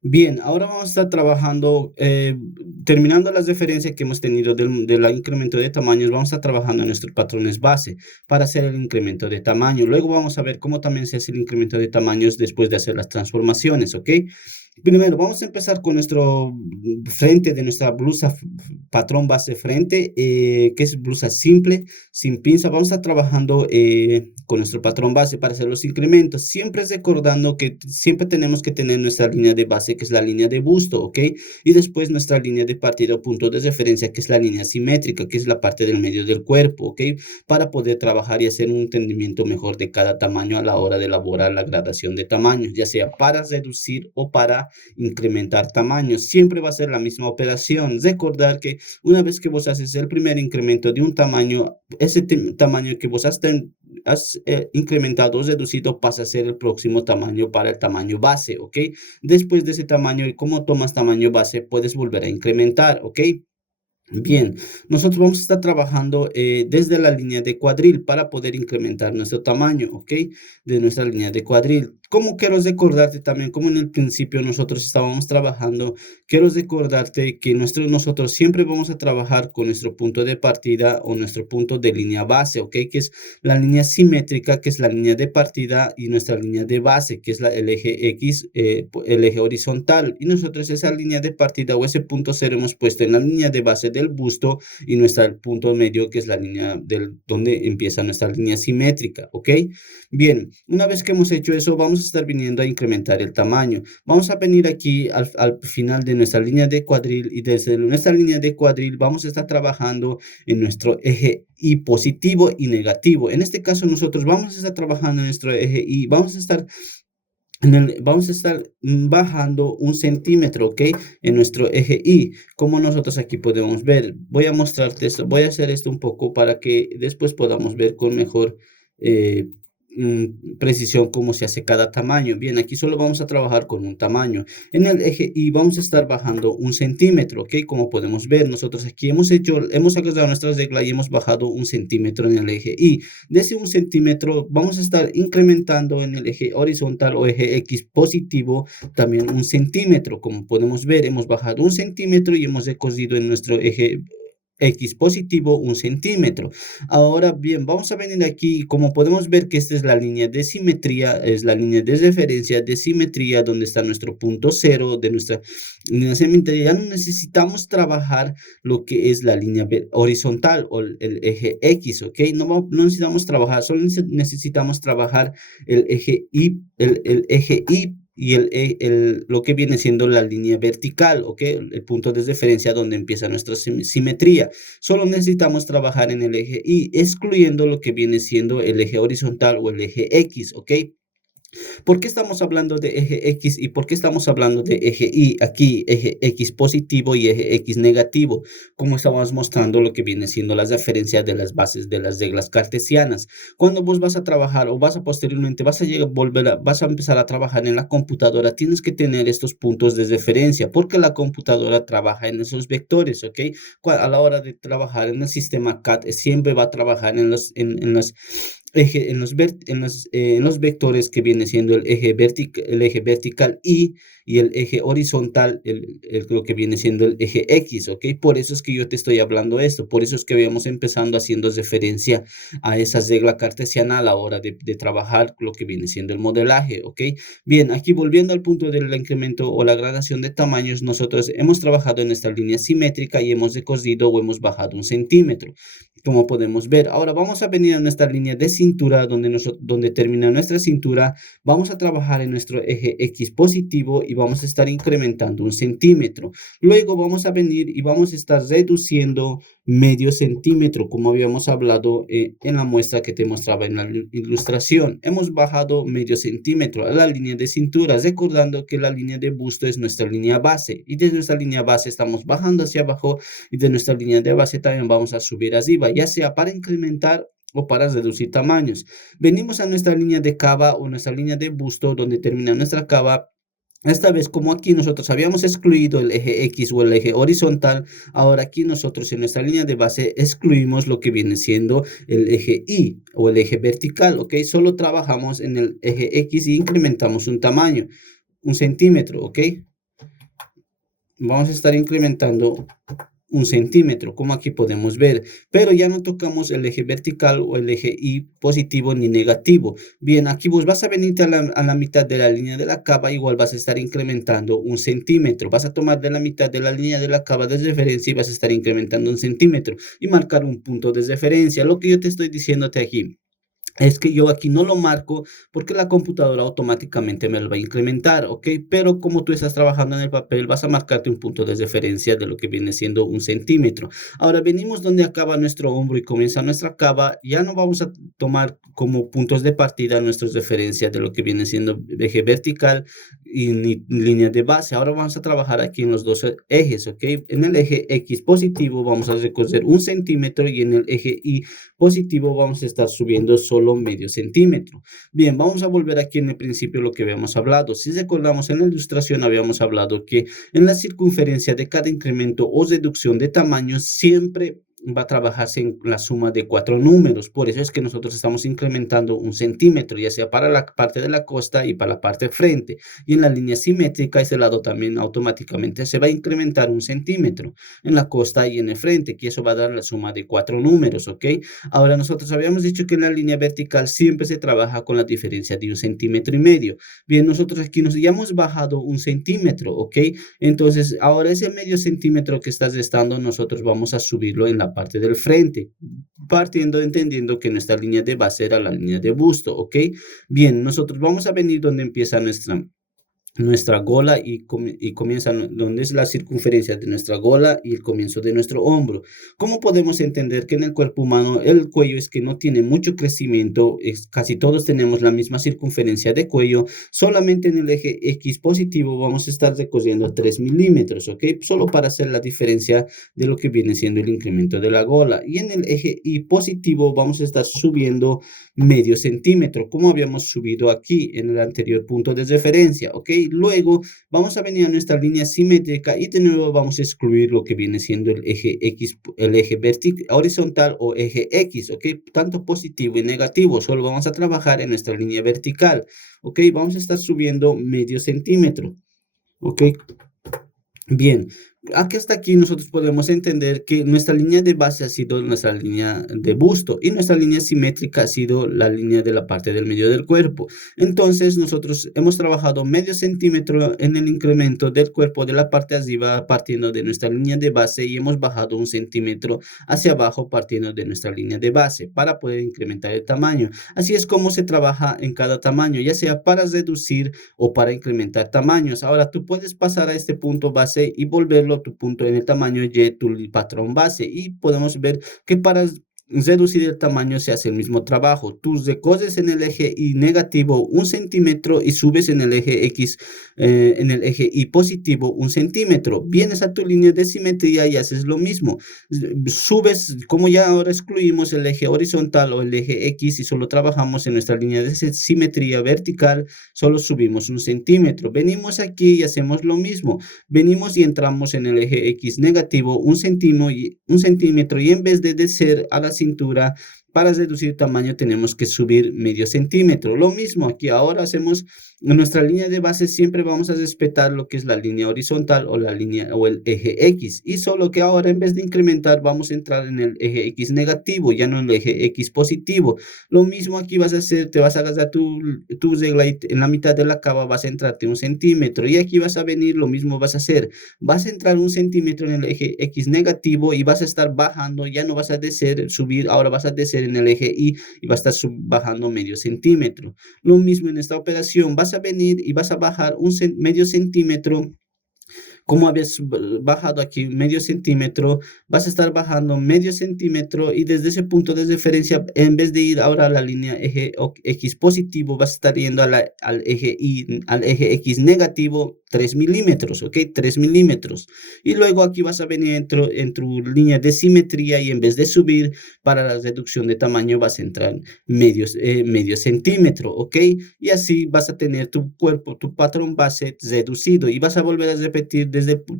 Bien, ahora vamos a estar trabajando, terminando las referencias que hemos tenido del incremento de tamaños, vamos a estar trabajando en nuestros patrones base para hacer el incremento de tamaño. Luego vamos a ver cómo también se hace el incremento de tamaños después de hacer las transformaciones, ¿ok? Primero, vamos a empezar con nuestro frente de nuestra blusa, patrón base frente, que es blusa simple, sin pinza. Vamos a estar trabajando con nuestro patrón base para hacer los incrementos. Siempre recordando que siempre tenemos que tener nuestra línea de base, que es la línea de busto, ¿ok? Y después nuestra línea de partida o punto de referencia, que es la línea simétrica, que es la parte del medio del cuerpo, ¿ok? Para poder trabajar y hacer un entendimiento mejor de cada tamaño a la hora de elaborar la gradación de tamaños, ya sea para reducir o para incrementar tamaños. Siempre va a ser la misma operación. Recordar que una vez que vos haces el primer incremento de un tamaño, ese tamaño que vos has incrementado o reducido pasa a ser el próximo tamaño para el tamaño base, ¿ok? Después de ese tamaño, y como tomas tamaño base, puedes volver a incrementar, ¿ok? Bien, nosotros vamos a estar trabajando desde la línea de cuadril para poder incrementar nuestro tamaño, ¿ok? De nuestra línea de cuadril. Como quiero recordarte también, como en el principio nosotros estábamos trabajando, quiero recordarte que nosotros siempre vamos a trabajar con nuestro punto de partida o nuestro punto de línea base, ¿ok? Que es la línea simétrica, que es la línea de partida, y nuestra línea de base, que es el eje X, el eje horizontal. Y nosotros esa línea de partida o ese punto cero hemos puesto en la línea de base del busto y nuestro punto medio, que es la línea donde empieza nuestra línea simétrica, ¿ok? Bien, una vez que hemos hecho eso, vamos a estar viniendo a incrementar el tamaño. Vamos a venir aquí al final de nuestra línea de cuadril, y desde nuestra línea de cuadril vamos a estar trabajando en nuestro eje Y positivo y negativo. En este caso nosotros vamos a estar trabajando en nuestro eje Y, vamos a estar bajando 1 centímetro, ¿ok? En nuestro eje Y, como nosotros aquí podemos ver. Voy a mostrarte esto, voy a hacer esto un poco para que después podamos ver con mejor eh, precisión cómo se hace cada tamaño. Bien, aquí solo vamos a trabajar con un tamaño. En el eje Y vamos a estar bajando 1 centímetro, ¿ok? Como podemos ver, nosotros aquí hemos agarrado nuestra regla y hemos bajado 1 centímetro en el eje Y. De ese 1 centímetro vamos a estar incrementando en el eje horizontal o eje X positivo también 1 centímetro. Como podemos ver, hemos bajado 1 centímetro y hemos recorrido en nuestro eje X positivo 1 centímetro. Ahora bien, vamos a venir aquí, como podemos ver que esta es la línea de simetría, es la línea de referencia de simetría donde está nuestro punto cero de nuestra línea de simetría. Ya no necesitamos trabajar lo que es la línea horizontal o el eje X, ¿ok? No necesitamos trabajar, solo necesitamos trabajar el eje Y, el eje Y lo que viene siendo la línea vertical, ¿ok? El punto de referencia donde empieza nuestra simetría. Solo necesitamos trabajar en el eje Y, excluyendo lo que viene siendo el eje horizontal o el eje X, ¿ok? ¿Por qué estamos hablando de eje X y por qué estamos hablando de eje Y? Aquí, eje X positivo y eje X negativo, como estábamos mostrando lo que viene siendo la referencia de las bases de las reglas cartesianas. Cuando vos vas a trabajar o vas a posteriormente, vas a empezar a trabajar en la computadora, tienes que tener estos puntos de referencia, porque la computadora trabaja en esos vectores, ¿ok? A la hora de trabajar en el sistema CAD, siempre va a trabajar en los en los vectores que viene siendo el eje vertical y el eje horizontal, lo que viene siendo el eje X, ¿ok? Por eso es que yo te estoy hablando esto, por eso es que vamos empezando haciendo referencia a esa regla cartesiana a la hora de trabajar lo que viene siendo el modelaje, ¿ok? Bien, aquí volviendo al punto del incremento o la gradación de tamaños, nosotros hemos trabajado en esta línea simétrica y hemos recorrido o hemos bajado 1 centímetro, como podemos ver. Ahora vamos a venir a nuestra línea de cintura, donde termina nuestra cintura. Vamos a trabajar en nuestro eje X positivo y vamos a estar incrementando 1 centímetro. Luego vamos a venir y vamos a estar reduciendo medio centímetro, como habíamos hablado en la muestra que te mostraba en la ilustración. Hemos bajado medio centímetro a la línea de cintura, recordando que la línea de busto es nuestra línea base, y desde nuestra línea base estamos bajando hacia abajo, y de nuestra línea de base también vamos a subir arriba, ya sea para incrementar o para reducir tamaños. Venimos a nuestra línea de cava o nuestra línea de busto, donde termina nuestra cava. Esta vez, como aquí nosotros habíamos excluido el eje X o el eje horizontal, ahora aquí nosotros en nuestra línea de base excluimos lo que viene siendo el eje Y o el eje vertical, ¿ok? Solo trabajamos en el eje X y incrementamos un tamaño, 1 centímetro, ¿ok? vamos a estar incrementando 1 centímetro, como aquí podemos ver, pero ya no tocamos el eje vertical o el eje Y positivo ni negativo. Bien, aquí vos vas a venirte a la mitad de la línea de la cava, igual vas a estar incrementando 1 centímetro. Vas a tomar de la mitad de la línea de la cava de referencia y vas a estar incrementando 1 centímetro y marcar un punto de referencia. Lo que yo te estoy diciéndote aquí es que yo aquí no lo marco porque la computadora automáticamente me lo va a incrementar, ¿ok? Pero como tú estás trabajando en el papel, vas a marcarte un punto de referencia de lo que viene siendo 1 centímetro. Ahora venimos donde acaba nuestro hombro y comienza nuestra cava. Ya no vamos a tomar como puntos de partida nuestras referencias de lo que viene siendo eje vertical y ni línea de base. Ahora vamos a trabajar aquí en los dos ejes, ¿ok? En el eje X positivo vamos a recorrer 1 centímetro y en el eje Y positivo vamos a estar subiendo solo medio centímetro. Bien, vamos a volver aquí en el principio lo que habíamos hablado. Si recordamos en la ilustración habíamos hablado que en la circunferencia de cada incremento o reducción de tamaño siempre va a trabajarse en la suma de 4 números. Por eso es que nosotros estamos incrementando 1 centímetro, ya sea para la parte de la costa y para la parte frente. Y en la línea simétrica, ese lado también automáticamente se va a incrementar 1 centímetro en la costa y en el frente, que eso va a dar la suma de 4 números, ¿ok? Ahora nosotros habíamos dicho que en la línea vertical siempre se trabaja con la diferencia de 1,5 centímetros. Bien, nosotros aquí ya hemos bajado 1 centímetro, ¿ok? Entonces, ahora ese medio centímetro que estás restando, nosotros vamos a subirlo en la parte del frente, entendiendo que nuestra línea de base era la línea de busto, ¿ok? Bien, nosotros vamos a venir donde empieza nuestra gola y comienza donde es la circunferencia de nuestra gola y el comienzo de nuestro hombro. ¿Cómo podemos entender que en el cuerpo humano el cuello es que no tiene mucho crecimiento? Casi todos tenemos la misma circunferencia de cuello, solamente en el eje X positivo vamos a estar recorriendo 3 milímetros, ¿ok? Solo para hacer la diferencia de lo que viene siendo el incremento de la gola. Y en el eje Y positivo vamos a estar subiendo medio centímetro, como habíamos subido aquí en el anterior punto de referencia, ¿ok? Luego vamos a venir a nuestra línea simétrica y de nuevo vamos a excluir lo que viene siendo el eje X, el eje horizontal o eje X, ¿ok? Tanto positivo y negativo, solo vamos a trabajar en nuestra línea vertical, ¿ok? Vamos a estar subiendo medio centímetro, ¿ok? Bien, aquí hasta aquí nosotros podemos entender que nuestra línea de base ha sido nuestra línea de busto y nuestra línea simétrica ha sido la línea de la parte del medio del cuerpo. Entonces nosotros hemos trabajado medio centímetro en el incremento del cuerpo de la parte de arriba partiendo de nuestra línea de base y hemos bajado 1 centímetro hacia abajo partiendo de nuestra línea de base para poder incrementar el tamaño. Así es como se trabaja en cada tamaño, ya sea para reducir o para incrementar tamaños. Ahora tú puedes pasar a este punto base y volverlo tu punto en el tamaño Y, tu patrón base, y podemos ver que para reducir el tamaño se hace el mismo trabajo. Tú recorres en el eje Y negativo 1 centímetro y subes en el eje X, en el eje Y positivo 1 centímetro. Vienes a tu línea de simetría y haces lo mismo. Subes, como ya ahora excluimos el eje horizontal o el eje X y solo trabajamos en nuestra línea de simetría vertical, solo subimos 1 centímetro. Venimos aquí y hacemos lo mismo. Venimos y entramos en el eje X negativo 1 centímetro y en vez de descer a la cintura, para reducir tamaño tenemos que subir medio centímetro. Lo mismo aquí, ahora hacemos en nuestra línea de base, siempre vamos a respetar lo que es la línea horizontal o la línea o el eje X, y solo que ahora en vez de incrementar vamos a entrar en el eje X negativo, ya no en el eje X positivo. Lo mismo aquí vas a hacer, te vas a agarrar tu regla y en la mitad de la cava vas a entrarte 1 centímetro y aquí vas a venir, lo mismo vas a hacer, vas a entrar 1 centímetro en el eje X negativo y vas a estar bajando, ya no vas a descer, subir, ahora vas a descer en el eje Y vas a estar bajando medio centímetro. Lo mismo en esta operación, vas a venir y vas a bajar medio centímetro. Como habías bajado aquí medio centímetro, vas a estar bajando medio centímetro y desde ese punto de referencia, en vez de ir ahora a la línea eje X positivo, vas a estar yendo al eje Y, al eje X negativo 3 milímetros, ¿ok? 3 milímetros. Y luego aquí vas a venir en tu línea de simetría y en vez de subir para la reducción de tamaño vas a entrar medio centímetro, ¿ok? Y así vas a tener tu cuerpo, tu patrón base reducido y vas a volver a repetir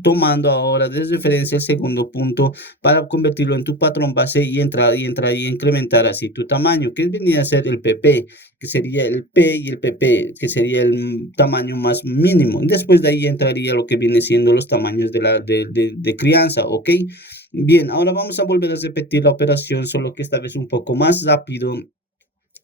tomando ahora de referencia el segundo punto para convertirlo en tu patrón base y entrar y incrementar así tu tamaño, que venía a ser el PP. que sería el P, y el PP, que sería el tamaño más mínimo. Después de ahí entraría lo que viene siendo los tamaños de crianza, ¿ok? Bien, ahora vamos a volver a repetir la operación, solo que esta vez un poco más rápido.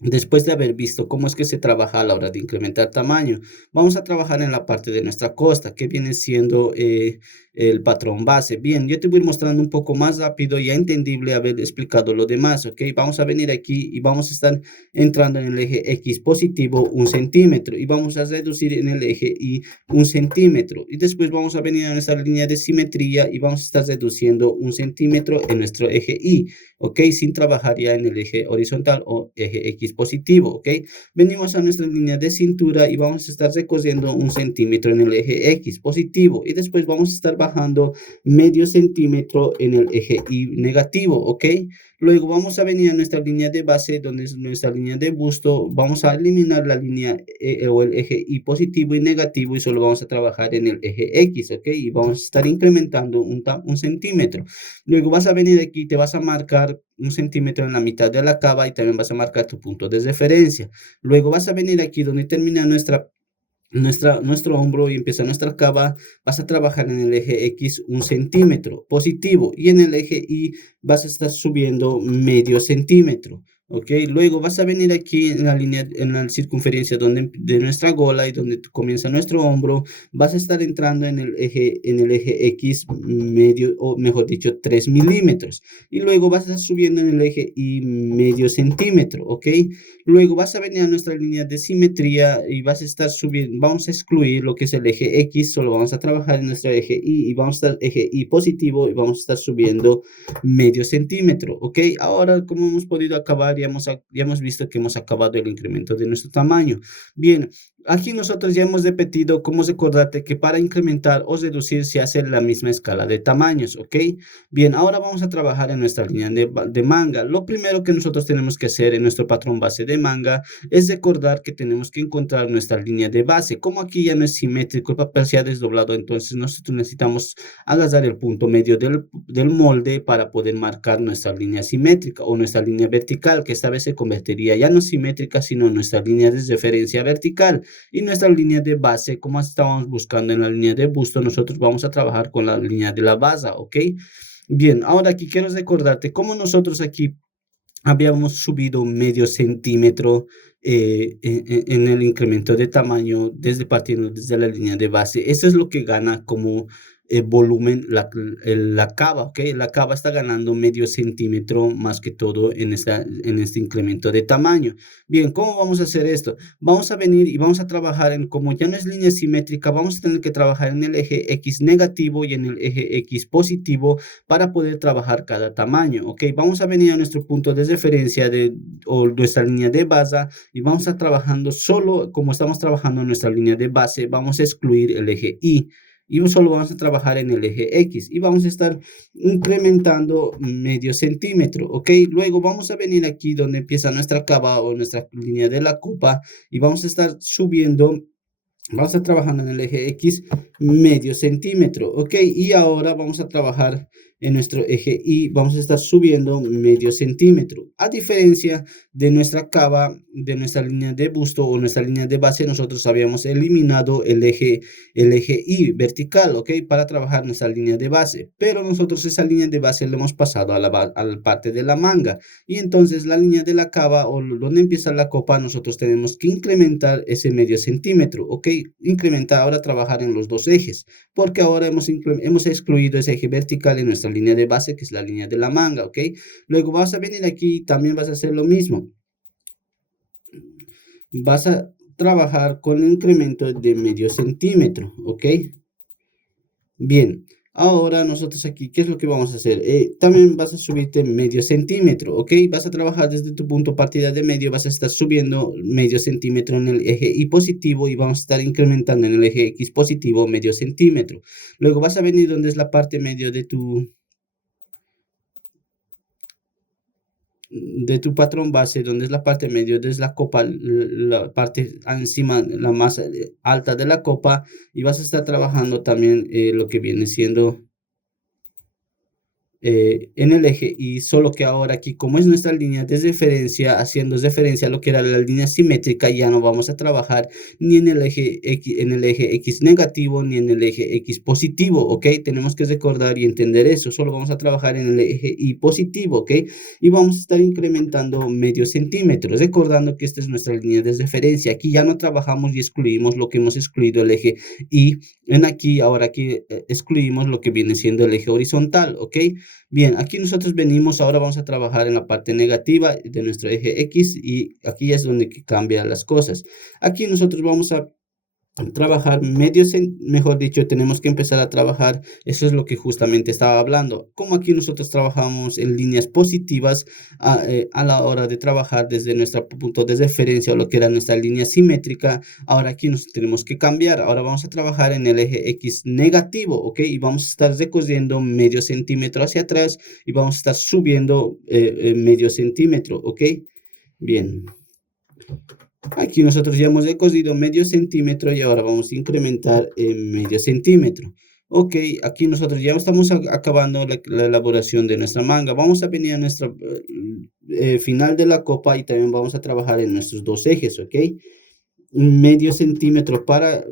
Después de haber visto cómo es que se trabaja a la hora de incrementar tamaño, vamos a trabajar en la parte de nuestra costa, que viene siendo el patrón base. Bien, yo te voy a ir mostrando un poco más rápido, ya entendible haber explicado lo demás, ¿ok? Vamos a venir aquí y vamos a estar entrando en el eje X positivo 1 centímetro y vamos a reducir en el eje Y 1 centímetro. Y después vamos a venir a nuestra línea de simetría y vamos a estar reduciendo 1 centímetro en nuestro eje Y, ¿ok? Sin trabajar ya en el eje horizontal o eje X positivo, ¿ok? Venimos a nuestra línea de cintura y vamos a estar recorriendo 1 centímetro en el eje X positivo y después vamos a estar bajando medio centímetro en el eje Y negativo, ¿ok? Luego vamos a venir a nuestra línea de base, donde es nuestra línea de busto. Vamos a eliminar la línea o el eje Y positivo y negativo y solo vamos a trabajar en el eje X, ¿ok? Y vamos a estar incrementando un centímetro. Luego vas a venir aquí, te vas a marcar 1 centímetro en la mitad de la cava y también vas a marcar tu punto de referencia. Luego vas a venir aquí donde termina nuestro hombro y empieza nuestra cava. Vas a trabajar en el eje X 1 centímetro positivo y en el eje Y vas a estar subiendo medio centímetro. Ok, luego vas a venir aquí en la línea, en la circunferencia de nuestra gola y donde comienza nuestro hombro, vas a estar entrando en el eje X medio, o mejor dicho, 3 milímetros. Y luego vas a estar subiendo en el eje Y medio centímetro, ok. Luego vas a venir a nuestra línea de simetría y vas a estar subiendo, vamos a excluir lo que es el eje X, solo vamos a trabajar en nuestro eje Y y vamos a estar eje Y positivo y vamos a estar subiendo medio centímetro, ¿ok? Ahora, como hemos podido acabar, ya hemos visto que hemos acabado el incremento de nuestro tamaño. Bien, aquí nosotros ya hemos repetido cómo recordarte que para incrementar o reducir se hace la misma escala de tamaños, ¿ok? Bien, ahora vamos a trabajar en nuestra línea de manga. Lo primero que nosotros tenemos que hacer en nuestro patrón base de manga es recordar que tenemos que encontrar nuestra línea de base. Como aquí ya no es simétrico, el papel se ha desdoblado, entonces nosotros necesitamos agarrar el punto medio del molde para poder marcar nuestra línea simétrica o nuestra línea vertical, que esta vez se convertiría ya no simétrica, sino en nuestra línea de referencia vertical. Y nuestra línea de base, como estábamos buscando en la línea de busto, nosotros vamos a trabajar con la línea de la base, ¿ok? Bien, ahora aquí quiero recordarte cómo nosotros aquí habíamos subido medio centímetro en el incremento de tamaño partiendo desde la línea de base. Eso es lo que gana como volumen la cava, ¿ok? La cava está ganando medio centímetro más que todo en este incremento de tamaño. Bien, ¿cómo vamos a hacer esto? Vamos a venir y vamos a trabajar como ya no es línea simétrica, vamos a tener que trabajar en el eje X negativo y en el eje X positivo para poder trabajar cada tamaño, ¿ok? Vamos a venir a nuestro punto de referencia o nuestra línea de base y vamos a estar trabajando solo, como estamos trabajando en nuestra línea de base, vamos a excluir el eje Y. Y solo vamos a trabajar en el eje X y vamos a estar incrementando medio centímetro, ¿ok? Luego vamos a venir aquí donde empieza nuestra cava o nuestra línea de la copa y vamos a estar subiendo. Vamos a estar trabajando en el eje X medio centímetro, ¿ok? Y ahora vamos a trabajar en nuestro eje Y, vamos a estar subiendo medio centímetro. A diferencia de nuestra cava, de nuestra línea de busto o nuestra línea de base, nosotros habíamos eliminado el eje Y vertical, ¿ok? Para trabajar nuestra línea de base. Pero nosotros esa línea de base le hemos pasado a la parte de la manga. Y entonces la línea de la cava o donde empieza la copa, nosotros tenemos que incrementar ese medio centímetro, ¿ok? Incrementar ahora trabajar en los dos ejes, porque ahora hemos excluido ese eje vertical en nuestra línea de base, que es la línea de la manga, ¿ok? Luego vas a venir aquí y también vas a hacer lo mismo. Vas a trabajar con el incremento de medio centímetro, ¿ok? Bien, ahora nosotros aquí, ¿qué es lo que vamos a hacer? También vas a subirte medio centímetro, ¿ok? Vas a trabajar desde tu punto partida de medio, vas a estar subiendo medio centímetro en el eje Y positivo y vamos a estar incrementando en el eje X positivo medio centímetro. Luego vas a venir donde es la parte medio de tu patrón base, donde es la parte medio, desde la copa, la parte encima, la más alta de la copa, y vas a estar trabajando también lo que viene siendo en el eje Y, solo que ahora aquí, como es nuestra línea de referencia, haciendo referencia a lo que era la línea simétrica, ya no vamos a trabajar ni en el eje X negativo, ni en el eje X positivo, ¿ok? Tenemos que recordar y entender eso, solo vamos a trabajar en el eje Y positivo, ¿ok? Y vamos a estar incrementando medio centímetro, recordando que esta es nuestra línea de referencia. Aquí ya no trabajamos y excluimos lo que hemos excluido el eje Y, ahora aquí excluimos lo que viene siendo el eje horizontal, ¿ok? Bien, aquí nosotros venimos, ahora vamos a trabajar en la parte negativa de nuestro eje X, y aquí es donde cambian las cosas. Aquí nosotros vamos a trabajar mejor dicho, tenemos que empezar a trabajar, eso es lo que justamente estaba hablando, como aquí nosotros trabajamos en líneas positivas a la hora de trabajar desde nuestro punto de referencia o lo que era nuestra línea simétrica. Ahora aquí nos tenemos que cambiar, ahora vamos a trabajar en el eje X negativo, ¿ok? Y vamos a estar recorriendo medio centímetro hacia atrás y vamos a estar subiendo medio centímetro, ¿ok? Bien. Aquí nosotros ya hemos cosido medio centímetro y ahora vamos a incrementar en medio centímetro. Ok, aquí nosotros ya estamos acabando la elaboración de nuestra manga. Vamos a venir a nuestro final de la copa y también vamos a trabajar en nuestros dos ejes, ok. Medio centímetro para,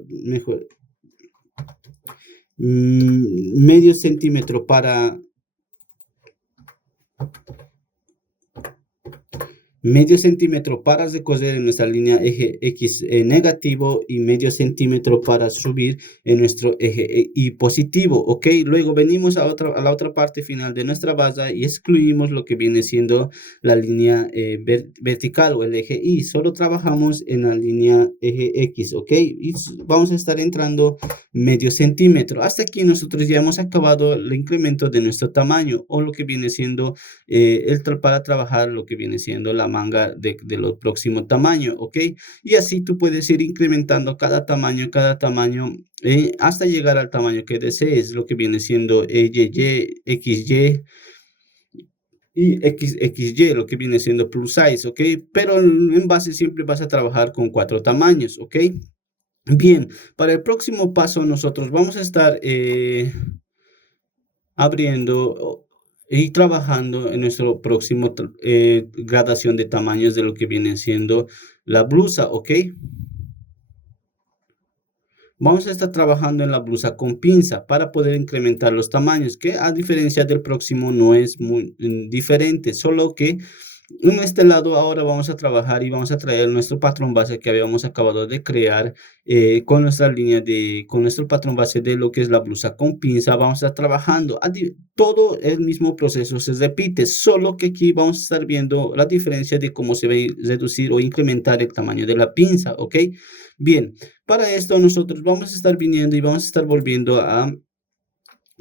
medio centímetro para medio centímetro para recoger en nuestra línea eje X negativo y medio centímetro para subir en nuestro eje Y positivo, ok. Luego venimos a la otra parte final de nuestra base y excluimos lo que viene siendo la línea vertical o el eje Y. Solo trabajamos en la línea eje X, ok. Y vamos a estar entrando medio centímetro. Hasta aquí nosotros ya hemos acabado el incremento de nuestro tamaño o lo que viene siendo para trabajar lo que viene siendo la manga de lo próximo tamaño, ¿ok? Y así tú puedes ir incrementando cada tamaño, hasta llegar al tamaño que desees, lo que viene siendo YY, XY y XXY, lo que viene siendo plus size, ¿ok? Pero en base siempre vas a trabajar con 4 tamaños, ¿ok? Bien, para el próximo paso nosotros vamos a estar abriendo y trabajando en nuestro próximo gradación de tamaños de lo que viene siendo la blusa, ¿ok? Vamos a estar trabajando en la blusa con pinza para poder incrementar los tamaños, que a diferencia del próximo no es muy diferente, solo que en este lado ahora vamos a trabajar y vamos a traer nuestro patrón base que habíamos acabado de crear con nuestra con nuestro patrón base de lo que es la blusa con pinza. Vamos a estar trabajando, todo el mismo proceso se repite, solo que aquí vamos a estar viendo la diferencia de cómo se va a reducir o incrementar el tamaño de la pinza, ¿ok? Bien, para esto nosotros vamos a estar viniendo y vamos a estar volviendo a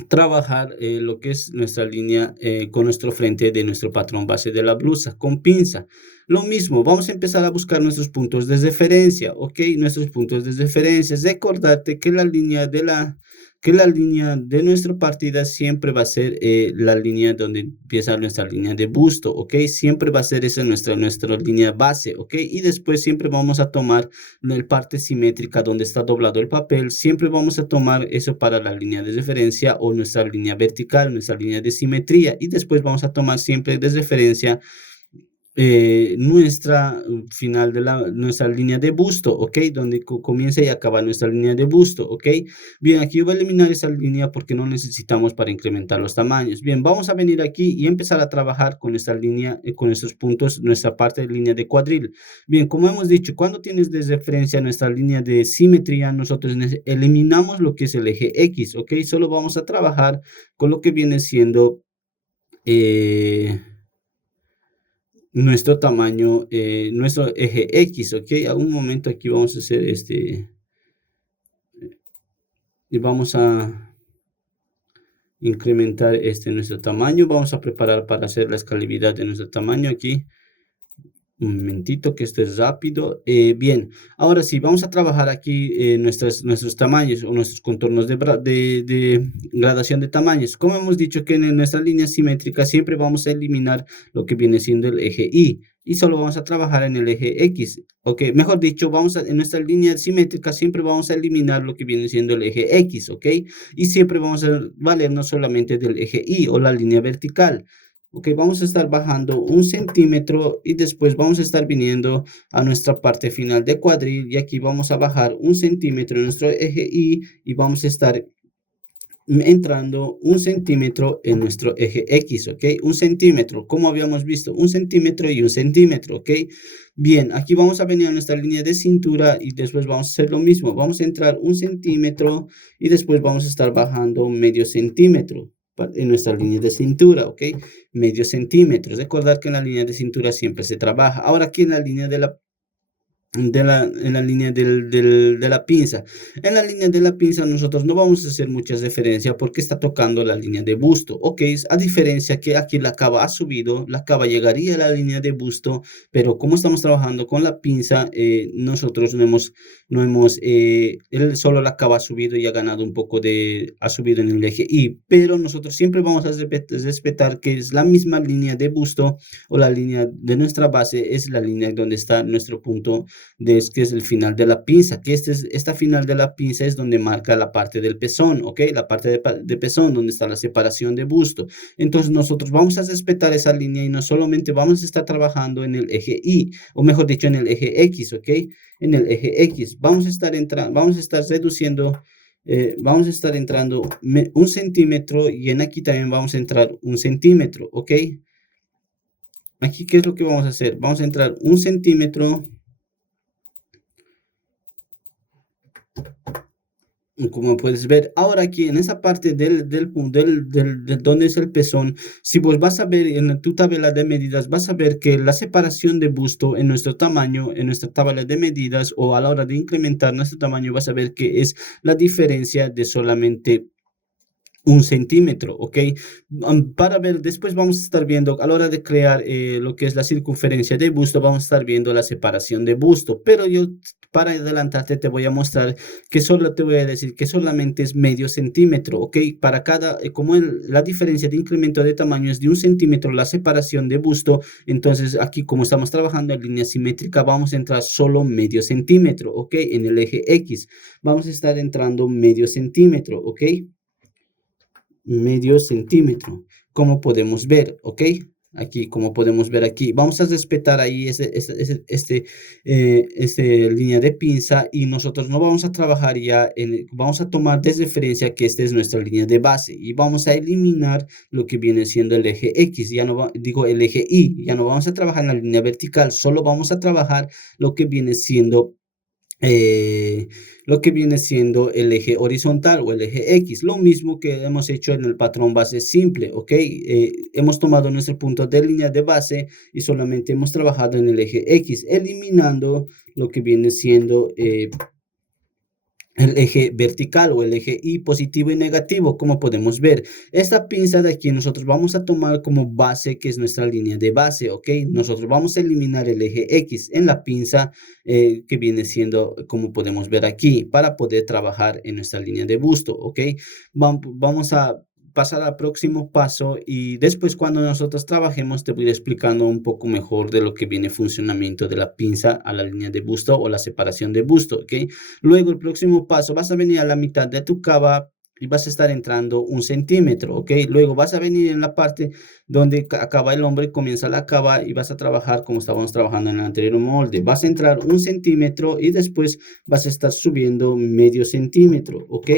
trabajar lo que es nuestra línea con nuestro frente de nuestro patrón base de la blusa con pinza. Lo mismo, vamos a empezar a buscar nuestros puntos de referencia, ok, nuestros puntos de referencia. Recordarte que la línea de nuestra partida siempre va a ser la línea donde empieza nuestra línea de busto, ok, siempre va a ser esa nuestra línea base, ok, y después siempre vamos a tomar la parte simétrica donde está doblado el papel, siempre vamos a tomar eso para la línea de referencia o nuestra línea vertical, nuestra línea de simetría, y después vamos a tomar siempre de referencia nuestra final de nuestra línea de busto, ok, donde comienza y acaba nuestra línea de busto, ok. Bien, aquí voy a eliminar esa línea porque no necesitamos para incrementar los tamaños. Bien, vamos a venir aquí y empezar a trabajar con esta línea, con estos puntos, nuestra parte de línea de cuadril. Bien, como hemos dicho, cuando tienes de referencia nuestra línea de simetría, nosotros eliminamos lo que es el eje X, ok, solo vamos a trabajar con lo que viene siendo nuestro tamaño, nuestro eje X, ok. A un momento aquí vamos a hacer y vamos a incrementar nuestro tamaño. Vamos a preparar para hacer la escalabilidad de nuestro tamaño aquí. Un momentito que esto es rápido. Bien, ahora sí, vamos a trabajar aquí nuestros tamaños o nuestros contornos de gradación de tamaños. Como hemos dicho que en nuestra línea simétrica siempre vamos a eliminar lo que viene siendo el eje Y. y solo vamos a trabajar en el eje X, ¿ok? Mejor dicho, en nuestra línea simétrica siempre vamos a eliminar lo que viene siendo el eje X, ¿ok? Y siempre vamos a valernos solamente del eje Y o la línea vertical. Ok, vamos a estar bajando 1 centímetro y después vamos a estar viniendo a nuestra parte final de cuadril y aquí vamos a bajar 1 centímetro en nuestro eje y vamos a estar entrando 1 centímetro en nuestro eje X, ¿ok? 1 centímetro, como habíamos visto, 1 centímetro y 1 centímetro, ¿ok? Bien, aquí vamos a venir a nuestra línea de cintura y después vamos a hacer lo mismo. Vamos a entrar 1 centímetro y después vamos a estar bajando medio centímetro en nuestra línea de cintura, ¿ok? Medio centímetro. Recordar que en la línea de cintura siempre se trabaja. Ahora aquí en la línea en la línea de la pinza. En la línea de la pinza nosotros no vamos a hacer muchas referencias porque está tocando la línea de busto, ok, a diferencia que aquí la cava ha subido, la cava llegaría a la línea de busto, pero como estamos trabajando con la pinza, nosotros él solo la cava ha subido y ha ganado un poco ha subido en el eje Y, pero nosotros siempre vamos a respetar que es la misma línea de busto o la línea de nuestra base, es la línea donde está nuestro punto que es el final de la pinza, que esta final de la pinza es donde marca la parte del pezón, ¿ok? La parte de pezón, donde está la separación de busto. Entonces nosotros vamos a respetar esa línea y no solamente vamos a estar trabajando en el eje Y, o mejor dicho, en el eje X, ¿ok? En el eje X. Vamos a estar reduciendo, vamos a estar entrando 1 centímetro y en aquí también vamos a entrar 1 centímetro, ¿ok? Aquí, ¿qué es lo que vamos a hacer? Vamos a entrar 1 centímetro. Como puedes ver, ahora aquí en esa parte de donde es el pezón, si vos vas a ver en tu tabla de medidas, vas a ver que la separación de busto en nuestro tamaño, en nuestra tabla de medidas o a la hora de incrementar nuestro tamaño, vas a ver que es la diferencia de solamente 1 centímetro, ¿ok? Para ver, después vamos a estar viendo, a la hora de crear lo que es la circunferencia de busto, vamos a estar viendo la separación de busto, pero yo para adelantarte te voy a mostrar que solo te voy a decir que solamente es medio centímetro, ¿ok? Para cada, como la diferencia de incremento de tamaño es de 1 centímetro la separación de busto, entonces aquí como estamos trabajando en línea simétrica, vamos a entrar solo medio centímetro, ¿ok? En el eje X, vamos a estar entrando medio centímetro, ¿ok? Medio centímetro, como podemos ver, ¿ok? Aquí, como podemos ver aquí, vamos a respetar ahí este línea de pinza y nosotros no vamos a trabajar ya, vamos a tomar de referencia que esta es nuestra línea de base y vamos a eliminar lo que viene siendo el eje X, ya no digo el eje Y, ya no vamos a trabajar en la línea vertical, solo vamos a trabajar lo que viene siendo el eje horizontal o el eje X, lo mismo que hemos hecho en el patrón base simple, ¿ok? Hemos tomado nuestro punto de línea de base y solamente hemos trabajado en el eje X, eliminando lo que viene siendo el eje vertical o el eje Y positivo y negativo, como podemos ver. Esta pinza de aquí nosotros vamos a tomar como base, que es nuestra línea de base, ¿ok? Nosotros vamos a eliminar el eje X en la pinza que viene siendo, como podemos ver aquí, para poder trabajar en nuestra línea de busto, ¿ok? Vamos a pasar al próximo paso y después cuando nosotros trabajemos te voy a ir explicando un poco mejor de lo que viene funcionamiento de la pinza a la línea de busto o la separación de busto, ¿ok? Luego el próximo paso, vas a venir a la mitad de tu cava y vas a estar entrando 1 centímetro, ¿ok? Luego vas a venir en la parte donde acaba el hombre, comienza la cava y vas a trabajar como estábamos trabajando en el anterior molde. Vas a entrar 1 centímetro y después vas a estar subiendo medio centímetro, ¿ok?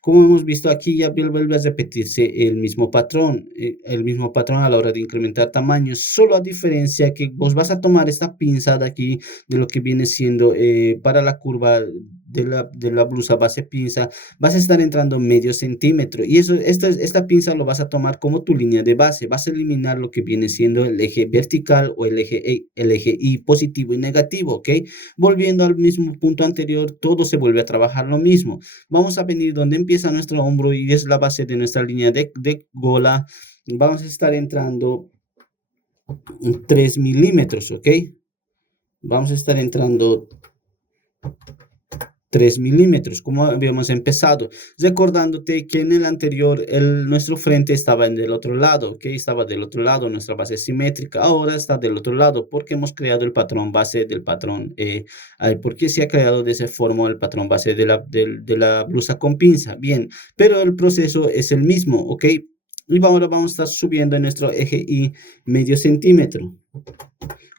Como hemos visto aquí, ya vuelve a repetirse el mismo patrón a la hora de incrementar tamaño, solo a diferencia que vos vas a tomar esta pinza de aquí, de lo que viene siendo para la curva de la blusa base pinza, vas a estar entrando medio centímetro y esta pinza lo vas a tomar como tu línea de base, vas a eliminar lo que viene siendo el eje vertical o el eje Y positivo y negativo, ¿ok? Volviendo al mismo punto anterior, todo se vuelve a trabajar lo mismo. Vamos a venir donde empieza nuestro hombro y es la base de nuestra línea de gola. Vamos a estar entrando 3 milímetros, ¿ok? Vamos a estar entrando 3 milímetros, como habíamos empezado, recordándote que en el anterior nuestro frente estaba en el otro lado, ¿ok? Estaba del otro lado, nuestra base simétrica, ahora está del otro lado, porque hemos creado el patrón base del patrón, porque se ha creado de esa forma el patrón base de la blusa con pinza, bien, pero el proceso es el mismo, ¿ok? Y ahora vamos a estar subiendo en nuestro eje Y medio centímetro.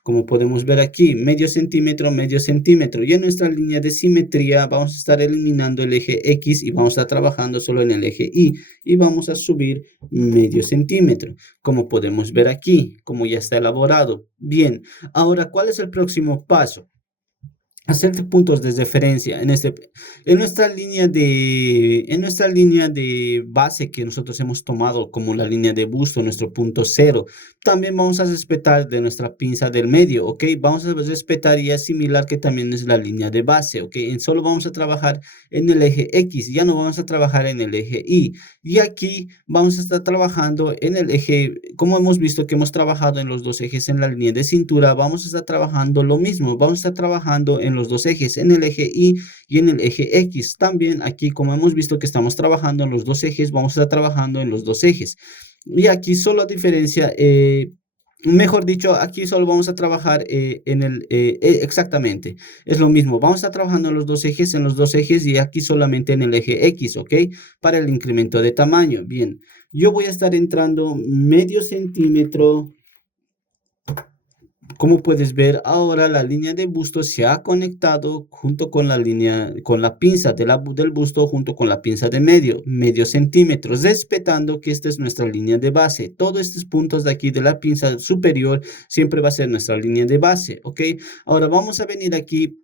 Como podemos ver aquí, medio centímetro, medio centímetro. Y en nuestra línea de simetría vamos a estar eliminando el eje X y vamos a estar trabajando solo en el eje Y. Y vamos a subir medio centímetro. Como podemos ver aquí, como ya está elaborado. Bien, ahora, ¿cuál es el próximo paso? Hacer puntos de referencia en nuestra línea de base que nosotros hemos tomado como la línea de busto, nuestro punto cero. También vamos a respetar de nuestra pinza del medio, ¿ok? Vamos a respetar y asimilar que también es la línea de base, ¿ok? Solo vamos a trabajar en el eje X, ya no vamos a trabajar en el eje Y. Y aquí vamos a estar trabajando en el eje, como hemos visto que hemos trabajado en los dos ejes en la línea de cintura, vamos a estar trabajando lo mismo, vamos a estar trabajando en los dos ejes, en el eje Y y en el eje X. También aquí, como hemos visto que estamos trabajando en los dos ejes, vamos a estar trabajando en los dos ejes. Y aquí solo diferencia, mejor dicho, aquí solo vamos a trabajar exactamente, es lo mismo. Vamos a estar trabajando en los dos ejes y aquí solamente en el eje X, ¿ok? Para el incremento de tamaño. Bien, yo voy a estar entrando medio centímetro. Como puedes ver, ahora la línea de busto se ha conectado junto con la línea, con la pinza del busto junto con la pinza de medio centímetro, respetando que esta es nuestra línea de base. Todos estos puntos de aquí de la pinza superior siempre va a ser nuestra línea de base, ¿ok? Ahora vamos a venir aquí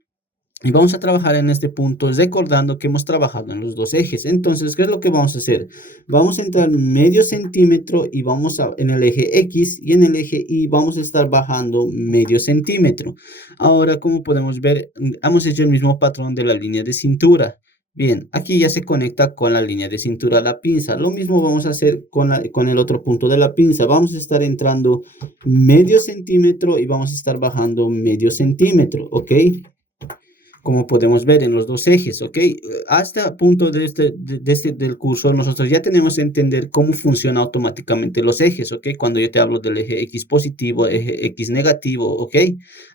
y vamos a trabajar en este punto recordando que hemos trabajado en los dos ejes. Entonces, ¿qué es lo que vamos a hacer? Vamos a entrar medio centímetro y vamos en el eje X y en el eje Y vamos a estar bajando medio centímetro. Ahora, como podemos ver, hemos hecho el mismo patrón de la línea de cintura. Bien, aquí ya se conecta con la línea de cintura la pinza. Lo mismo vamos a hacer con el otro punto de la pinza. Vamos a estar entrando medio centímetro y vamos a estar bajando medio centímetro, ¿ok? Como podemos ver en los dos ejes, ¿ok? Hasta el punto del curso, nosotros ya tenemos que entender cómo funcionan automáticamente los ejes, ¿ok? Cuando yo te hablo del eje X positivo, eje X negativo, ¿ok?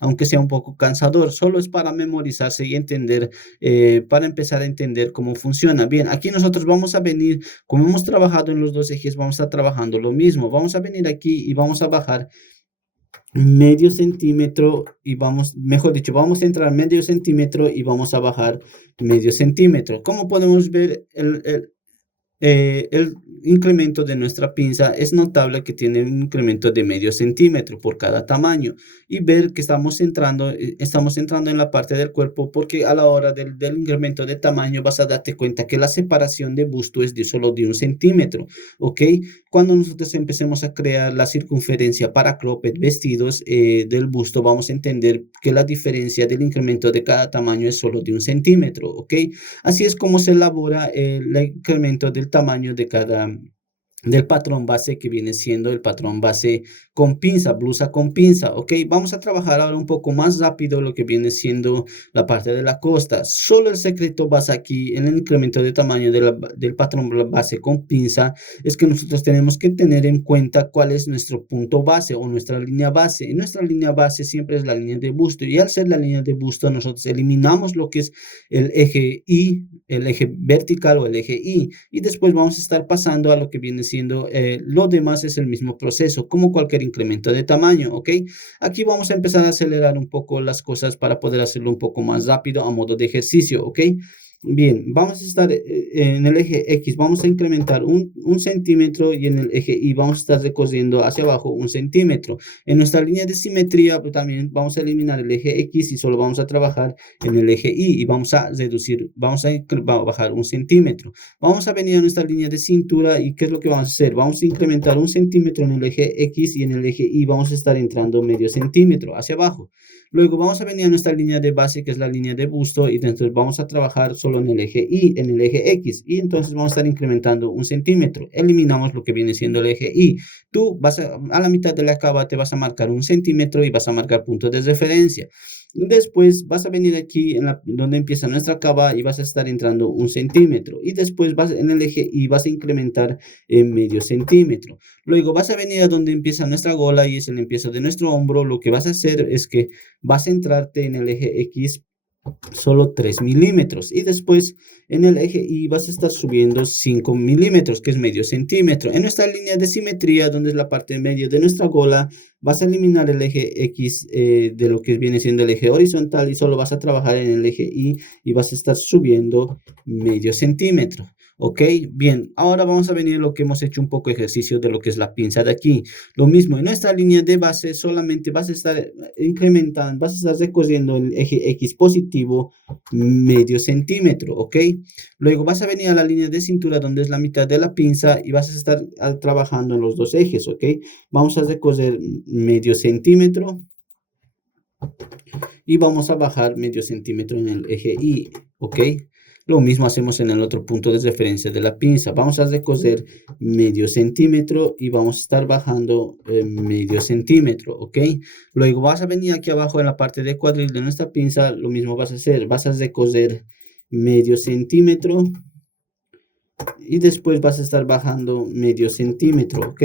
Aunque sea un poco cansador, solo es para memorizarse y entender, para empezar a entender cómo funciona. Bien, aquí nosotros vamos a venir, como hemos trabajado en los dos ejes, vamos a estar trabajando lo mismo. Vamos a venir aquí y vamos a bajar medio centímetro y mejor dicho, vamos a entrar medio centímetro y vamos a bajar medio centímetro. Como podemos ver, el incremento de nuestra pinza es notable que tiene un incremento de medio centímetro por cada tamaño y ver que estamos entrando en la parte del cuerpo porque a la hora del incremento de tamaño vas a darte cuenta que la separación de busto es de solo de 1 centímetro, ¿ok? Cuando nosotros empecemos a crear la circunferencia para cropped vestidos del busto, vamos a entender que la diferencia del incremento de cada tamaño es solo de 1 centímetro, ¿ok? Así es como se elabora el incremento del tamaño del patrón base que viene siendo el patrón base con pinza, blusa con pinza, ¿ok? Vamos a trabajar ahora un poco más rápido lo que viene siendo la parte de la costa. Solo el secreto base aquí en el incremento de tamaño del patrón base con pinza es que nosotros tenemos que tener en cuenta cuál es nuestro punto base o nuestra línea base. Y nuestra línea base siempre es la línea de busto y al ser la línea de busto nosotros eliminamos lo que es el eje Y, el eje vertical o el eje y después vamos a estar pasando a lo que viene siendo lo demás es el mismo proceso como cualquier incremento de tamaño, ¿ok? Aquí vamos a empezar a acelerar un poco las cosas para poder hacerlo un poco más rápido a modo de ejercicio, ¿ok? Bien, vamos a estar en el eje X, vamos a incrementar un centímetro y en el eje Y vamos a estar recorriendo hacia abajo 1 centímetro. En nuestra línea de simetría pues, también vamos a eliminar el eje X y solo vamos a trabajar en el eje Y vamos a reducir, vamos a bajar 1 centímetro. Vamos a venir a nuestra línea de cintura y ¿qué es lo que vamos a hacer? Vamos a incrementar 1 centímetro en el eje X y en el eje Y vamos a estar entrando medio centímetro hacia abajo. Luego vamos a venir a nuestra línea de base, que es la línea de busto, y entonces vamos a trabajar solo en el eje Y, en el eje X, y entonces vamos a estar incrementando 1 centímetro. Eliminamos lo que viene siendo el eje Y. Tú vas a la mitad de la cava te vas a marcar 1 centímetro y vas a marcar punto de referencia. Después vas a venir aquí donde empieza nuestra cava y vas a estar entrando 1 centímetro. Y después vas en el eje y vas a incrementar en medio centímetro. Luego vas a venir a donde empieza nuestra gola y es el empiezo de nuestro hombro. Lo que vas a hacer es que vas a centrarte en el eje X solo 3 milímetros y después en el eje Y vas a estar subiendo 5 milímetros, que es medio centímetro. En nuestra línea de simetría, donde es la parte medio de nuestra gola, vas a eliminar el eje X de lo que viene siendo el eje horizontal y solo vas a trabajar en el eje Y vas a estar subiendo medio centímetro. Ok, bien, ahora vamos a venir a lo que hemos hecho un poco ejercicio de lo que es la pinza de aquí. Lo mismo, en nuestra línea de base solamente vas a estar incrementando, vas a estar recorriendo el eje X positivo medio centímetro, ¿ok? Luego vas a venir a la línea de cintura donde es la mitad de la pinza y vas a estar trabajando en los dos ejes, ¿ok? Vamos a recorrer medio centímetro y vamos a bajar medio centímetro en el eje Y, ¿ok? Lo mismo hacemos en el otro punto de referencia de la pinza. Vamos a recoger medio centímetro y vamos a estar bajando medio centímetro, ¿ok? Luego vas a venir aquí abajo en la parte de cuadril de nuestra pinza, lo mismo vas a hacer. Vas a recoger medio centímetro y después vas a estar bajando medio centímetro, ¿ok?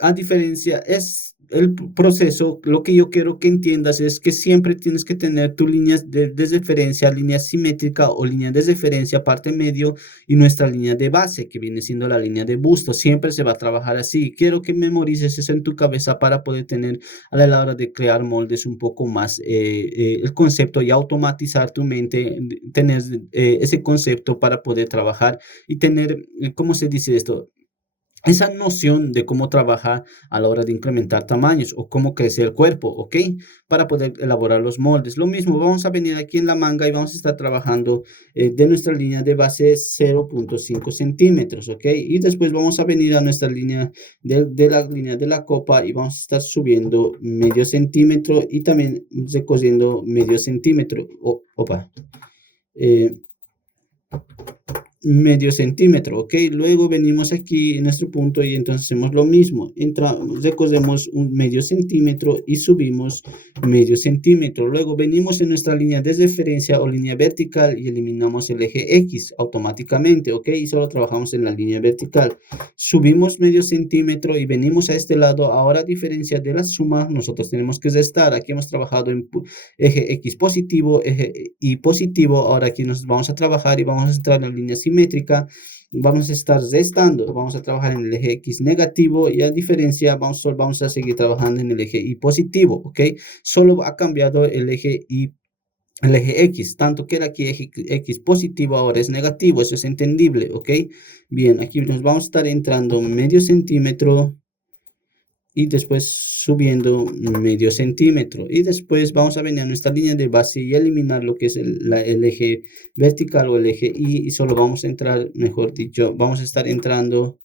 A diferencia, es el proceso, lo que yo quiero que entiendas es que siempre tienes que tener tus líneas de referencia, línea simétrica o línea de referencia, parte medio y nuestra línea de base, que viene siendo la línea de busto. Siempre se va a trabajar así. Quiero que memorices eso en tu cabeza para poder tener a la hora de crear moldes un poco más el concepto y automatizar tu mente, tener ese concepto para poder trabajar y tener, ¿cómo se dice esto? Esa noción de cómo trabaja a la hora de incrementar tamaños o cómo crece el cuerpo, ¿ok? Para poder elaborar los moldes. Lo mismo, vamos a venir aquí en la manga y vamos a estar trabajando de nuestra línea de base 0.5 centímetros, ¿ok? Y después vamos a venir a nuestra línea la línea de la copa y vamos a estar subiendo medio centímetro y también recorriendo medio centímetro. Eh, medio centímetro, ¿ok? Luego venimos aquí en nuestro punto y entonces hacemos lo mismo. Recogemos un medio centímetro y subimos medio centímetro. Luego venimos en nuestra línea de referencia o línea vertical y eliminamos el eje X automáticamente, ¿ok? Y solo trabajamos en la línea vertical. Subimos medio centímetro y venimos a este lado. Ahora, a diferencia de la suma, nosotros tenemos que restar. Aquí hemos trabajado en eje X positivo, eje Y positivo. Ahora aquí nos vamos a trabajar y vamos a entrar en línea simétrica. Vamos a estar restando, vamos a trabajar en el eje X negativo y a diferencia vamos a seguir trabajando en el eje Y positivo, ¿ok? Solo ha cambiado el eje Y, el eje X, tanto que era aquí eje X positivo, ahora es negativo, eso es entendible, ¿ok? Bien, aquí nos vamos a estar entrando medio centímetro y después subiendo medio centímetro y después vamos a venir a nuestra línea de base y eliminar lo que es el eje vertical o el eje Y solo vamos a entrar, mejor dicho, vamos a estar entrando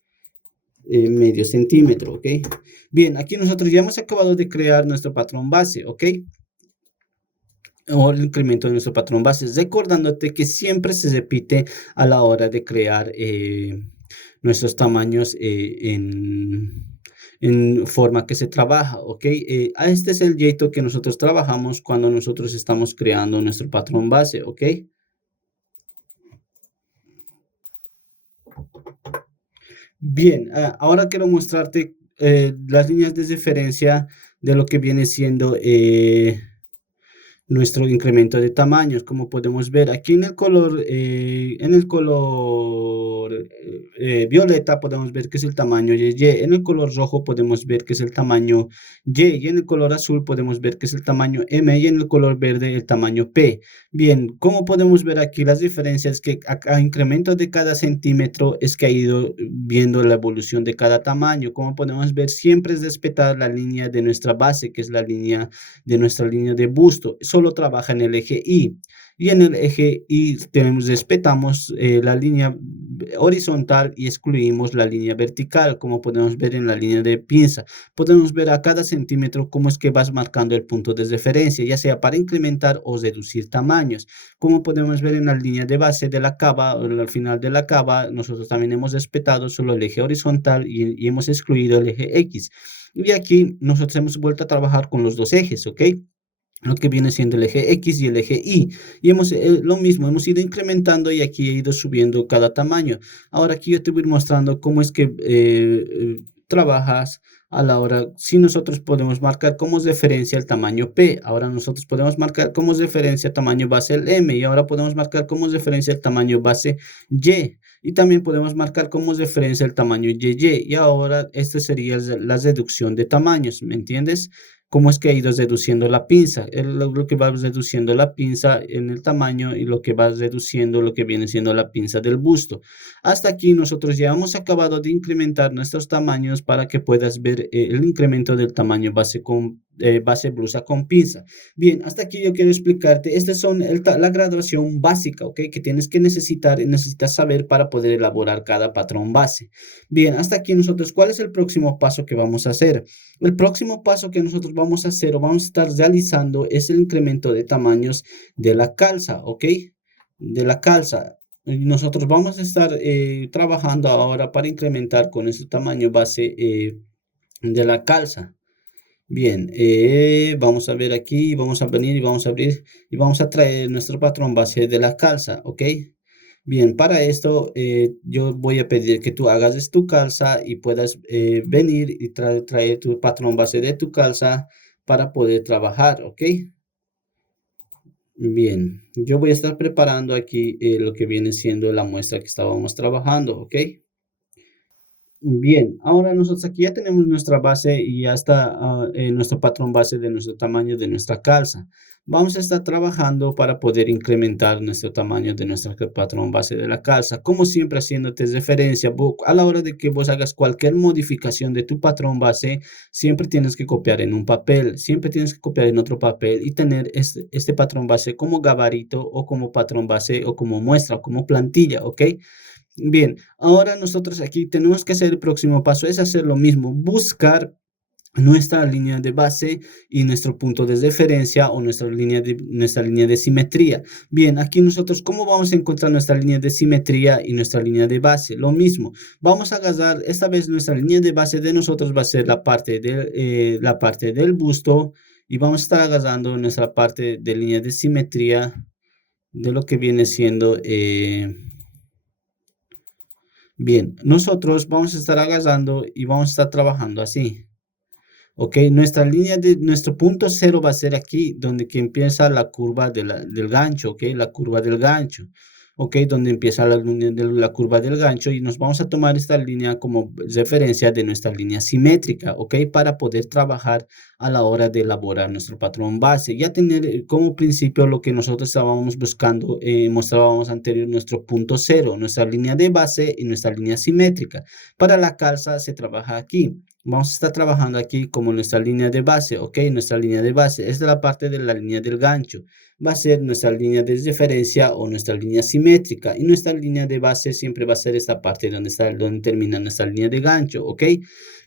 medio centímetro, ¿ok? Bien, aquí nosotros ya hemos acabado de crear nuestro patrón base, ¿ok? O el incremento de nuestro patrón base, recordándote que siempre se repite a la hora de crear nuestros tamaños en forma que se trabaja, ¿ok? Este es el jeito que nosotros trabajamos cuando nosotros estamos creando nuestro patrón base, ¿ok? Bien, ahora quiero mostrarte las líneas de referencia de lo que viene siendo nuestro incremento de tamaños, como podemos ver aquí en el color violeta podemos ver que es el tamaño Y, en el color rojo podemos ver que es el tamaño Y en el color azul podemos ver que es el tamaño M y en el color verde el tamaño P. Bien, como podemos ver aquí las diferencias que a incremento de cada centímetro es que ha ido viendo la evolución de cada tamaño. Como podemos ver, siempre es respetar la línea de nuestra base, que es la línea de nuestra línea de busto. Solo trabaja en el eje Y. Y en el eje Y respetamos la línea horizontal y excluimos la línea vertical, como podemos ver en la línea de pinza. Podemos ver a cada centímetro cómo es que vas marcando el punto de referencia, ya sea para incrementar o reducir tamaños. Como podemos ver en la línea de base de la cava, o al final de la cava, nosotros también hemos respetado solo el eje horizontal y hemos excluido el eje X. Y aquí nosotros hemos vuelto a trabajar con los dos ejes, ¿ok? lo que viene siendo el eje X y el eje Y. Y hemos lo mismo, hemos ido incrementando y aquí he ido subiendo cada tamaño. Ahora aquí yo te voy a ir mostrando cómo es que trabajas a la hora, si nosotros podemos marcar como referencia el tamaño P, ahora nosotros podemos marcar como referencia el tamaño base el M y ahora podemos marcar como referencia el tamaño base Y. Y también podemos marcar como referencia el tamaño YY. Y ahora esta sería la reducción de tamaños, ¿me entiendes? Cómo es que ha ido reduciendo la pinza, lo que va reduciendo la pinza en el tamaño y lo que va reduciendo lo que viene siendo la pinza del busto. Hasta aquí nosotros ya hemos acabado de incrementar nuestros tamaños para que puedas ver el incremento del tamaño base con base blusa con pinza. Bien, hasta aquí yo quiero explicarte, estas son la graduación básica, ¿ok? Que tienes que necesitas saber para poder elaborar cada patrón base. Bien, hasta aquí nosotros, ¿cuál es el próximo paso que vamos a hacer? El próximo paso que nosotros vamos a hacer o vamos a estar realizando es el incremento de tamaños de la calza, ¿ok? De la calza. Y nosotros vamos a estar trabajando ahora para incrementar con este tamaño base de la calza. Bien, vamos a ver aquí, vamos a venir y vamos a abrir y vamos a traer nuestro patrón base de la calza, ¿ok? Bien, para esto yo voy a pedir que tú hagas tu calza y puedas venir y traer tu patrón base de tu calza para poder trabajar, ¿ok? Bien, yo voy a estar preparando aquí lo que viene siendo la muestra que estábamos trabajando, ¿ok? Bien, ahora nosotros aquí ya tenemos nuestra base y ya está nuestro patrón base de nuestro tamaño de nuestra calza. Vamos a estar trabajando para poder incrementar nuestro tamaño de nuestro patrón base de la calza. Como siempre, haciéndote referencia, a la hora de que vos hagas cualquier modificación de tu patrón base, siempre tienes que copiar en un papel, siempre tienes que copiar en otro papel y tener este patrón base como gabarito o como patrón base o como muestra o como plantilla, ¿ok? Bien, ahora nosotros aquí tenemos que hacer el próximo paso, es hacer lo mismo, buscar nuestra línea de base y nuestro punto de referencia o nuestra línea de simetría. Bien, aquí nosotros, ¿cómo vamos a encontrar nuestra línea de simetría y nuestra línea de base? Lo mismo, vamos a agarrar, esta vez nuestra línea de base de nosotros va a ser la parte del busto y vamos a estar agarrando nuestra parte de línea de simetría de lo que viene siendo... Bien, nosotros vamos a estar agarrando y vamos a estar trabajando así. Ok, nuestro punto cero va a ser aquí, donde que empieza la curva del gancho, ok, la curva del gancho. Ok, donde empieza la curva del gancho y nos vamos a tomar esta línea como referencia de nuestra línea simétrica, ok, para poder trabajar a la hora de elaborar nuestro patrón base. Ya tener como principio lo que nosotros estábamos buscando, mostrábamos anterior nuestro punto cero, nuestra línea de base y nuestra línea simétrica. Para la calza se trabaja aquí. Vamos a estar trabajando aquí como nuestra línea de base, ok, nuestra línea de base. Esta es la parte de la línea del gancho. Va a ser nuestra línea de referencia o nuestra línea simétrica. Y nuestra línea de base siempre va a ser esta parte donde termina nuestra línea de gancho, ok.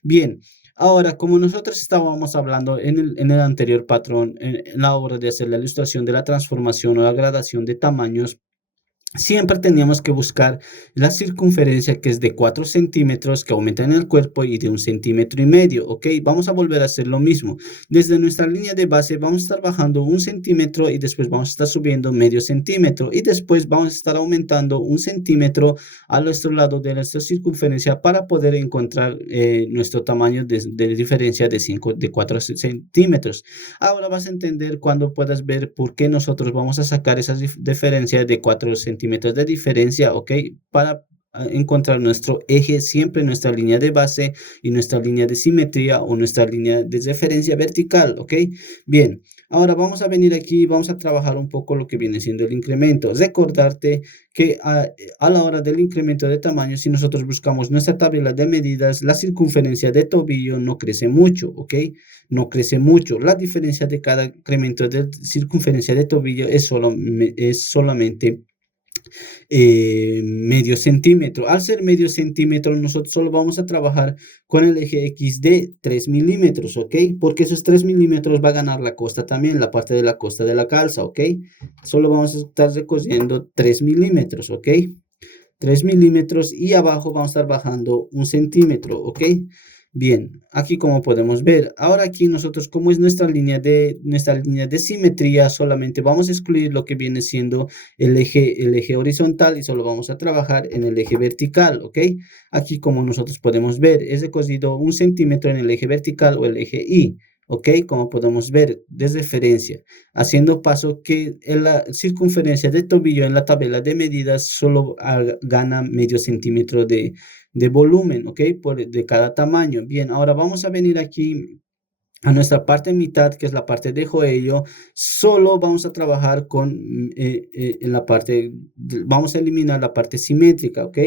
Bien, ahora como nosotros estábamos hablando en el anterior patrón, en la hora de hacer la ilustración de la transformación o la gradación de tamaños, siempre teníamos que buscar la circunferencia que es de 4 centímetros que aumenta en el cuerpo y de 1,5 cm, ¿ok? Vamos a volver a hacer lo mismo. Desde nuestra línea de base vamos a estar bajando 1 centímetro y después vamos a estar subiendo medio centímetro y después vamos a estar aumentando 1 centímetro a nuestro lado de nuestra circunferencia para poder encontrar nuestro tamaño de diferencia de 4 centímetros. Ahora vas a entender cuando puedas ver por qué nosotros vamos a sacar esa diferencia de 4 centímetros de diferencia, ¿ok? Para encontrar nuestro eje, siempre nuestra línea de base y nuestra línea de simetría o nuestra línea de referencia vertical, ¿ok? Bien, ahora vamos a venir aquí y vamos a trabajar un poco lo que viene siendo el incremento. Recordarte que a la hora del incremento de tamaño, si nosotros buscamos nuestra tabla de medidas, la circunferencia de tobillo no crece mucho, ¿ok? No crece mucho. La diferencia de cada incremento de circunferencia de tobillo es solamente medio centímetro. Al ser medio centímetro, nosotros solo vamos a trabajar con el eje X de 3 milímetros, ¿ok? Porque esos 3 milímetros va a ganar la costa también, la parte de la costa de la calza, ¿ok? Solo vamos a estar recorriendo 3 milímetros, ¿ok? 3 milímetros y abajo vamos a estar bajando 1 centímetro, ¿ok? Bien, aquí como podemos ver, ahora aquí nosotros como es nuestra línea de simetría, solamente vamos a excluir lo que viene siendo el eje horizontal y solo vamos a trabajar en el eje vertical, ¿ok? Aquí como nosotros podemos ver, es cosido 1 centímetro en el eje vertical o el eje Y, ¿ok? Como podemos ver, desde referencia, haciendo paso que en la circunferencia de tobillo en la tabla de medidas solo gana medio centímetro de volumen, ¿ok? De cada tamaño. Bien, ahora vamos a venir aquí a nuestra parte mitad, que es la parte de joello. Solo vamos a trabajar con, en la parte, vamos a eliminar la parte simétrica, ¿ok?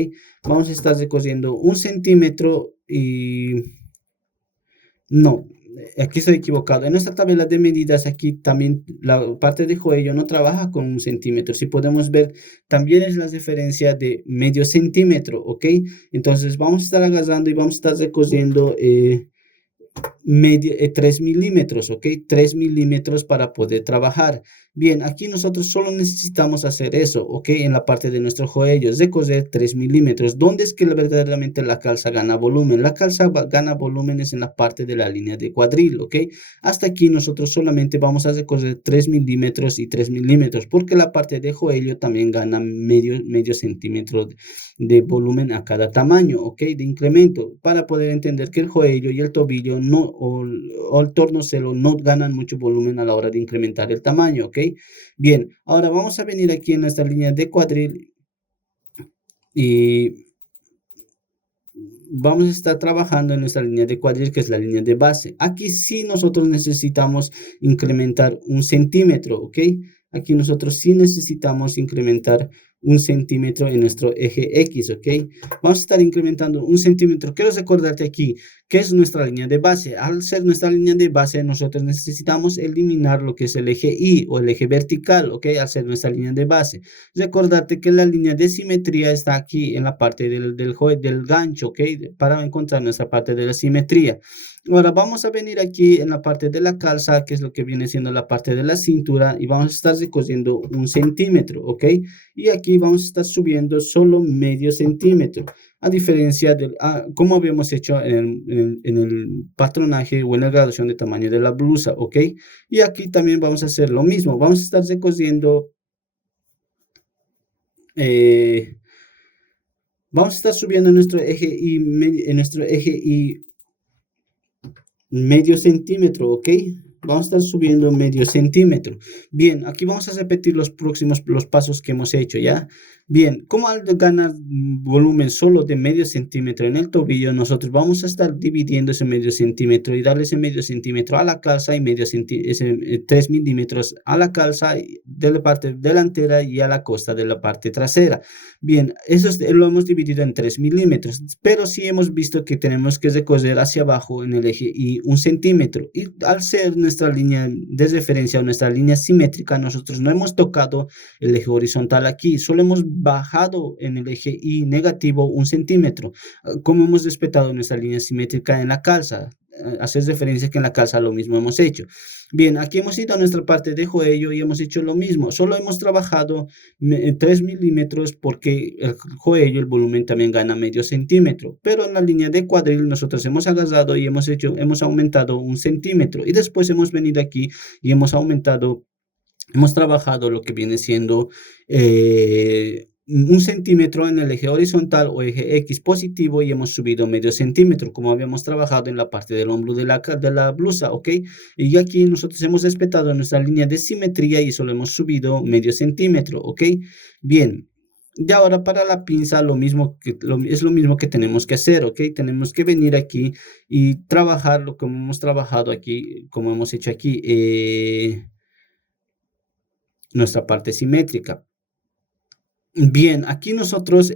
Vamos a estar recosiendo 1 centímetro y no, aquí estoy equivocado. En esta tabla de medidas, aquí también la parte de cuello no trabaja con 1 centímetro. Si podemos ver, también es la diferencia de medio centímetro, ¿ok? Entonces vamos a estar agarrando y vamos a estar recosiendo 3 milímetros, ¿ok? 3 milímetros para poder trabajar. Bien, aquí nosotros solo necesitamos hacer eso, ¿ok? En la parte de nuestro joello, es de coser 3 milímetros. ¿Dónde es que verdaderamente la calza gana volumen? La calza gana volumen es en la parte de la línea de cuadril, ¿ok? Hasta aquí nosotros solamente vamos a coser 3 milímetros y 3 milímetros, porque la parte de joello también gana medio centímetro de volumen a cada tamaño, ¿ok? De incremento, para poder entender que el joello y el tobillo no, o el tornozelo no ganan mucho volumen a la hora de incrementar el tamaño, ¿ok? Bien, ahora vamos a venir aquí en nuestra línea de cuadril y vamos a estar trabajando en nuestra línea de cuadril, que es la línea de base. Aquí sí nosotros necesitamos incrementar 1 centímetro, ¿ok? Aquí nosotros sí necesitamos incrementar 1 centímetro en nuestro eje X, ¿ok? Vamos a estar incrementando 1 centímetro. Quiero recordarte aquí que es nuestra línea de base. Al ser nuestra línea de base, nosotros necesitamos eliminar lo que es el eje Y o el eje vertical, ¿ok? Al ser nuestra línea de base. Recordarte que la línea de simetría está aquí en la parte del gancho, ¿ok? Para encontrar nuestra parte de la simetría. Ahora vamos a venir aquí en la parte de la calza, que es lo que viene siendo la parte de la cintura, y vamos a estar recosiendo 1 centímetro, ¿ok? Y aquí vamos a estar subiendo solo medio centímetro, a diferencia de como habíamos hecho en el patronaje o en la graduación de tamaño de la blusa, ¿ok? Y aquí también vamos a hacer lo mismo, vamos a estar recosiendo, vamos a estar subiendo nuestro eje y medio centímetro, ¿ok? Vamos a estar subiendo medio centímetro. Bien, aquí vamos a repetir los pasos que hemos hecho, ¿ya? Bien, como al ganar volumen solo de medio centímetro en el tobillo, nosotros vamos a estar dividiendo ese medio centímetro y darle ese medio centímetro a la calza y 3 milímetros a la calza de la parte delantera y a la costa de la parte trasera. Bien, eso lo hemos dividido en 3 milímetros, pero sí hemos visto que tenemos que recoser hacia abajo en el eje y 1 centímetro. Y al ser nuestra línea de referencia o nuestra línea simétrica, nosotros no hemos tocado el eje horizontal aquí, solo hemos bajado en el eje y negativo 1 centímetro, como hemos respetado nuestra línea simétrica en la calza. Hacer referencia que en la calza lo mismo hemos hecho. Bien, aquí hemos ido a nuestra parte de joello y hemos hecho lo mismo, solo hemos trabajado 3 milímetros porque el joello, el volumen también gana medio centímetro, pero en la línea de cuadril nosotros hemos agarrado y hemos aumentado 1 centímetro y después hemos venido aquí y hemos trabajado lo que viene siendo 1 centímetro en el eje horizontal o eje X positivo y hemos subido medio centímetro, como habíamos trabajado en la parte del hombro de la blusa, ¿ok? Y aquí nosotros hemos respetado nuestra línea de simetría y solo hemos subido medio centímetro, ¿ok? Bien. Y ahora para la pinza es lo mismo que tenemos que hacer, ¿ok? Tenemos que venir aquí y trabajar lo que hemos trabajado aquí, como hemos hecho aquí. Nuestra parte simétrica. Bien, aquí nosotros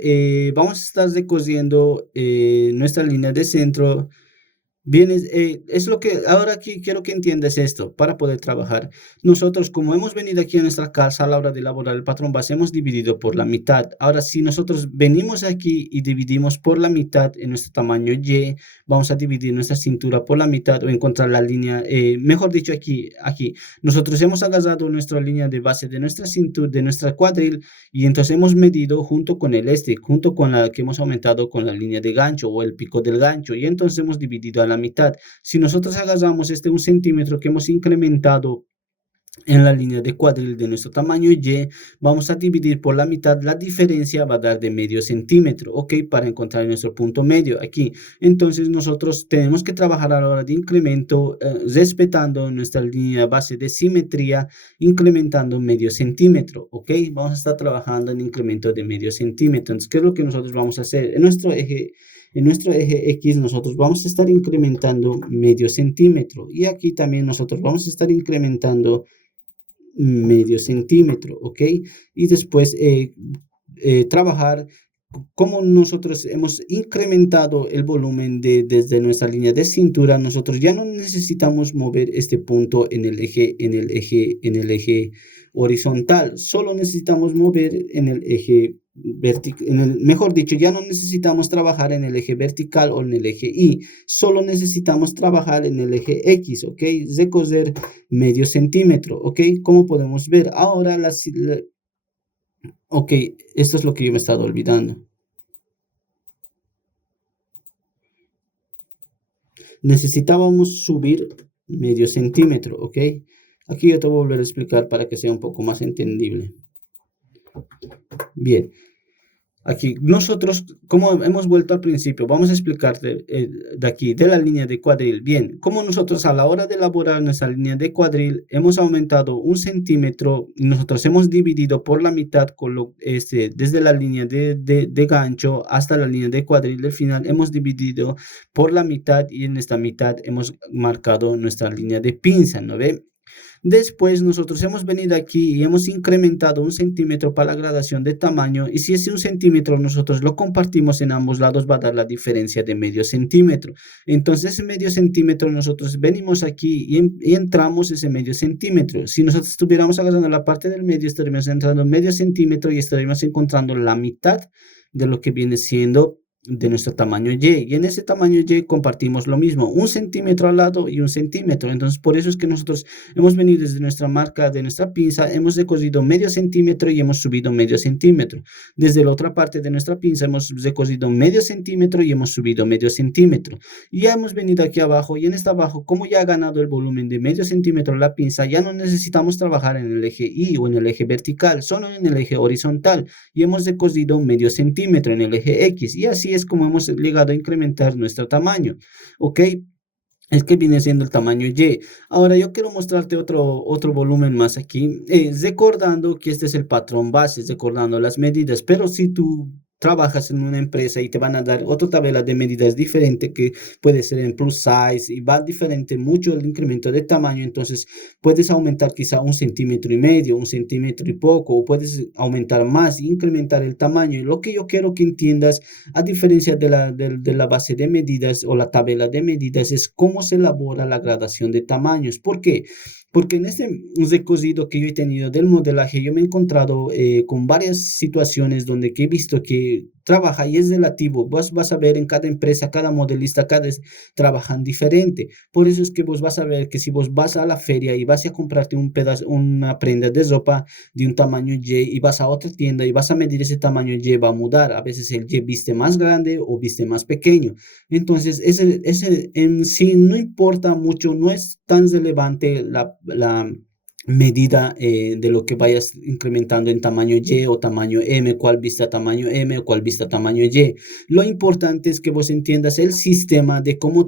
vamos a estar recosiendo nuestra línea de centro Bien, es lo que ahora aquí quiero que entiendas esto para poder trabajar. Nosotros, como hemos venido aquí a nuestra casa a la hora de elaborar el patrón base, hemos dividido por la mitad. Ahora, si nosotros venimos aquí y dividimos por la mitad en nuestro tamaño Y, vamos a dividir nuestra cintura por la mitad o encontrar la línea, mejor dicho, aquí. Nosotros hemos agarrado nuestra línea de base de nuestra cintura, de nuestra cuadril, y entonces hemos medido junto con junto con la que hemos aumentado con la línea de gancho o el pico del gancho, y entonces hemos dividido a la mitad. Si nosotros agarramos este 1 centímetro que hemos incrementado en la línea de cuadril de nuestro tamaño Y, vamos a dividir por la mitad, la diferencia va a dar de medio centímetro, ¿ok? Para encontrar nuestro punto medio aquí. Entonces nosotros tenemos que trabajar a la hora de incremento, respetando nuestra línea base de simetría, incrementando medio centímetro, ¿ok? Vamos a estar trabajando en incremento de medio centímetro. Entonces, ¿qué es lo que nosotros vamos a hacer? En nuestro eje X nosotros vamos a estar incrementando medio centímetro, y aquí también nosotros vamos a estar incrementando medio centímetro, ¿ok? Y después trabajar como nosotros hemos incrementado el volumen desde nuestra línea de cintura. Nosotros ya no necesitamos mover este punto en el eje horizontal, solo necesitamos mover en el eje vertical, mejor dicho, ya no necesitamos trabajar en el eje vertical o en el eje Y, solo necesitamos trabajar en el eje X, ¿ok? Recoger medio centímetro, ¿ok? Como podemos ver ahora, ok, esto es lo que yo me he estado olvidando. Necesitábamos subir medio centímetro, ¿ok? Aquí yo te voy a volver a explicar para que sea un poco más entendible. Bien. Aquí nosotros, como hemos vuelto al principio, vamos a explicarte de aquí, de la línea de cuadril. Bien, como nosotros a la hora de elaborar nuestra línea de cuadril hemos aumentado 1 centímetro, y nosotros hemos dividido por la mitad desde la línea de gancho hasta la línea de cuadril del final, hemos dividido por la mitad, y en esta mitad hemos marcado nuestra línea de pinza, ¿no ve? Después nosotros hemos venido aquí y hemos incrementado 1 centímetro para la gradación de tamaño, y si ese 1 centímetro nosotros lo compartimos en ambos lados, va a dar la diferencia de medio centímetro. Entonces ese medio centímetro nosotros venimos aquí y entramos ese medio centímetro. Si nosotros estuviéramos agarrando la parte del medio, estaríamos entrando medio centímetro y estaríamos encontrando la mitad de lo que viene siendo de nuestro tamaño Y, y en ese tamaño Y compartimos lo mismo, 1 centímetro al lado y 1 centímetro. Entonces por eso es que nosotros hemos venido desde nuestra marca de nuestra pinza, hemos recogido medio centímetro y hemos subido medio centímetro. Desde la otra parte de nuestra pinza hemos recogido medio centímetro y hemos subido medio centímetro. Y ya hemos venido aquí abajo, y en esta abajo, como ya ha ganado el volumen de medio centímetro la pinza, ya no necesitamos trabajar en el eje Y o en el eje vertical, solo en el eje horizontal, y hemos recogido medio centímetro en el eje X, y así es como hemos llegado a incrementar nuestro tamaño, ¿ok? Es que viene siendo el tamaño Y. Ahora yo quiero mostrarte otro volumen más aquí, recordando que este es el patrón base, recordando las medidas, pero si tú trabajas en una empresa y te van a dar otra tabla de medidas diferente, que puede ser en plus size, y va diferente mucho el incremento de tamaño, entonces puedes aumentar quizá 1,5 centímetros, 1 centímetro y poco, o puedes aumentar más, incrementar el tamaño. Y lo que yo quiero que entiendas, a diferencia de la base de medidas o la tabla de medidas, es cómo se elabora la gradación de tamaños. ¿Por qué? Porque en este recorrido que yo he tenido del modelaje, yo me he encontrado con varias situaciones donde que he visto que trabaja y es relativo. Vos vas a ver en cada empresa, cada modelista, trabajan diferente. Por eso es que vos vas a ver que si vos vas a la feria y vas a comprarte un pedazo, una prenda de ropa de un tamaño Y, y vas a otra tienda y vas a medir ese tamaño Y, va a mudar. A veces el Y viste más grande o viste más pequeño. Entonces, ese en sí no importa mucho, no es tan relevante la medida de lo que vayas incrementando en tamaño Y o tamaño M, cuál vista tamaño M o cuál vista tamaño Y. Lo importante es que vos entiendas el sistema de cómo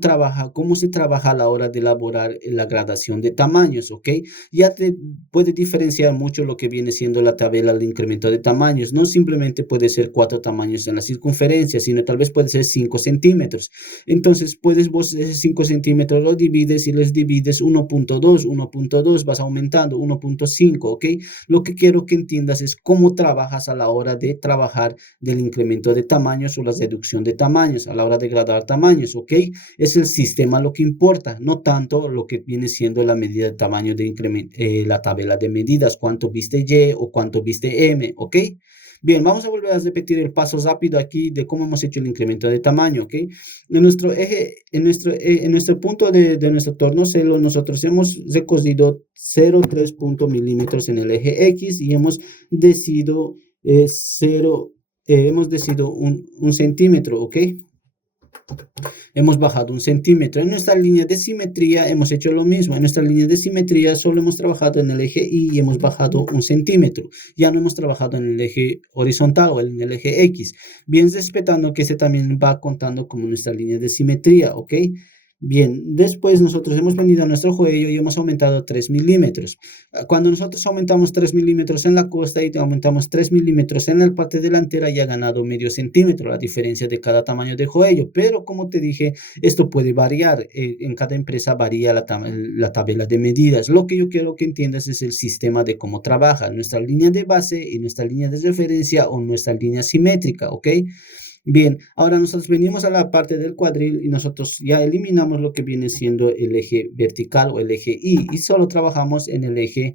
se trabaja a la hora de elaborar la gradación de tamaños, ¿ok? Ya te puede diferenciar mucho lo que viene siendo la tabla de incremento de tamaños. No simplemente puede ser 4 tamaños en la circunferencia, sino tal vez puede ser 5 centímetros. Entonces puedes vos esos 5 centímetros los divides y les divides 1.2, vas aumentando. aumentando 1.5, ¿ok? Lo que quiero que entiendas es cómo trabajas a la hora de trabajar del incremento de tamaños o la reducción de tamaños, a la hora de gradar tamaños, ¿ok? Es el sistema lo que importa, no tanto lo que viene siendo la medida de tamaño de incremento, la tabla de medidas, cuánto viste Y o cuánto viste M, ¿ok? Bien, vamos a volver a repetir el paso rápido aquí de cómo hemos hecho el incremento de tamaño, ¿ok? En nuestro eje, en nuestro punto de nuestro tornozelo, nosotros hemos recorrido 0,3 milímetros en el eje X y hemos decidido 0, hemos decidido un centímetro, ¿ok? Hemos bajado 1 centímetro. En nuestra línea de simetría hemos hecho lo mismo. En nuestra línea de simetría solo hemos trabajado en el eje Y y hemos bajado 1 centímetro. Ya no hemos trabajado en el eje horizontal o en el eje X. Bien, respetando que este también va contando como nuestra línea de simetría, ¿ok? Bien, después nosotros hemos venido a nuestro cuello y hemos aumentado 3 milímetros. Cuando nosotros aumentamos 3 milímetros en la costa y aumentamos 3 milímetros en la parte delantera, ya ha ganado medio centímetro, la diferencia de cada tamaño de cuello. Pero como te dije, esto puede variar. En cada empresa varía la tabla de medidas. Lo que yo quiero que entiendas es el sistema de cómo trabaja nuestra línea de base y nuestra línea de referencia o nuestra línea simétrica, ¿ok? Bien, ahora nosotros venimos a la parte del cuadril y nosotros ya eliminamos lo que viene siendo el eje vertical o el eje Y solo trabajamos en el eje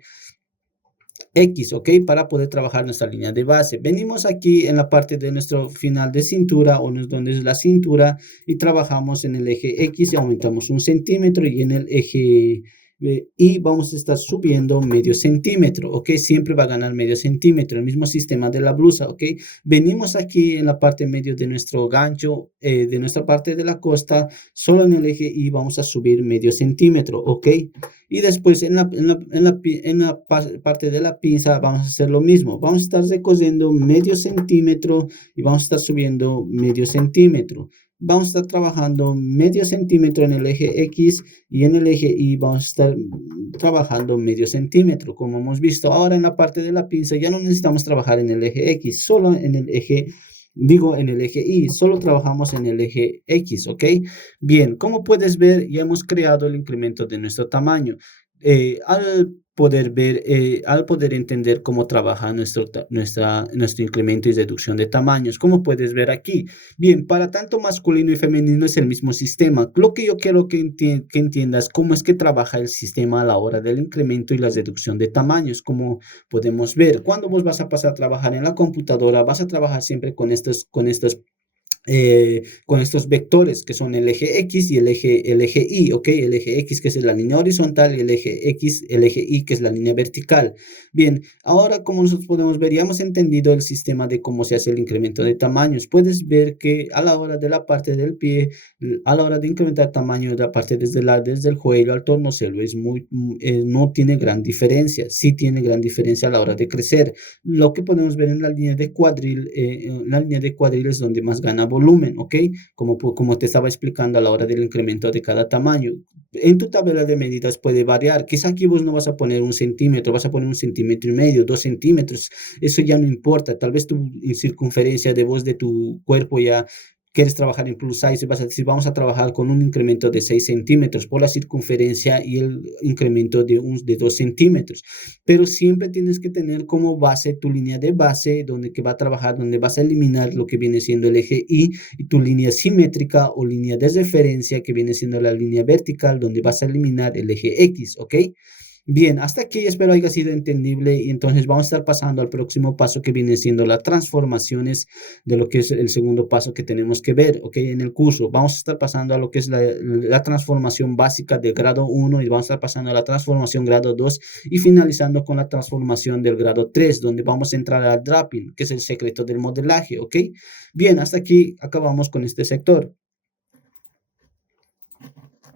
X, ¿ok? Para poder trabajar nuestra línea de base. Venimos aquí en la parte de nuestro final de cintura o donde es la cintura y trabajamos en el eje X y aumentamos 1 centímetro y en el eje y vamos a estar subiendo medio centímetro, ¿ok? Siempre va a ganar medio centímetro, el mismo sistema de la blusa, ¿ok? Venimos aquí en la parte medio de nuestro gancho, de nuestra parte de la costa, solo en el eje Y vamos a subir medio centímetro, ¿ok? Y después en la parte de la pinza vamos a hacer lo mismo. Vamos a estar recorriendo medio centímetro y vamos a estar subiendo medio centímetro. Vamos a estar trabajando medio centímetro en el eje X y en el eje Y vamos a estar trabajando medio centímetro. Como hemos visto ahora en la parte de la pinza ya no necesitamos trabajar en el eje X, solo en el eje en el eje Y, solo trabajamos en el eje X, ¿ok? Bien, como puedes ver, ya hemos creado el incremento de nuestro tamaño. Al poder entender cómo trabaja nuestro incremento y reducción de tamaños, como puedes ver aquí. Bien, para tanto masculino y femenino es el mismo sistema. Lo que yo quiero que entiendas cómo es que trabaja el sistema a la hora del incremento y la reducción de tamaños, como podemos ver. Cuando vos vas a pasar a trabajar en la computadora, vas a trabajar siempre con estos vectores que son el eje X y el eje Y, ¿ok? El eje X que es la línea horizontal y el eje X, el eje Y que es la línea vertical. Bien, ahora como nosotros podemos ver, ya hemos entendido el sistema de cómo se hace el incremento de tamaños. Puedes ver que a la hora de la parte del pie, a la hora de incrementar tamaño de la parte desde el cuello al tornozelo, no tiene gran diferencia. Sí tiene gran diferencia a la hora de crecer. Lo que podemos ver en la línea de cuadril, la línea de cuadril es donde más gana volumen, ¿ok? Como te estaba explicando a la hora del incremento de cada tamaño. En tu tabla de medidas puede variar. Quizá aquí vos no vas a poner 1 centímetro, vas a poner 1,5 centímetros, 2 centímetros. Eso ya no importa. Tal vez tu circunferencia de voz de tu cuerpo ya quieres trabajar en plus size, vas a decir, vamos a trabajar con un incremento de 6 centímetros por la circunferencia y el incremento de 2 centímetros. Pero siempre tienes que tener como base tu línea de base, donde va a trabajar, donde vas a eliminar lo que viene siendo el eje Y, y tu línea simétrica o línea de referencia, que viene siendo la línea vertical, donde vas a eliminar el eje X, ¿ok? Bien, hasta aquí espero haya sido entendible y entonces vamos a estar pasando al próximo paso que viene siendo las transformaciones de lo que es el segundo paso que tenemos que ver, ¿ok? En el curso vamos a estar pasando a lo que es la transformación básica del grado 1 y vamos a estar pasando a la transformación grado 2 y finalizando con la transformación del grado 3, donde vamos a entrar al draping, que es el secreto del modelaje, ¿ok? Bien, hasta aquí acabamos con este sector.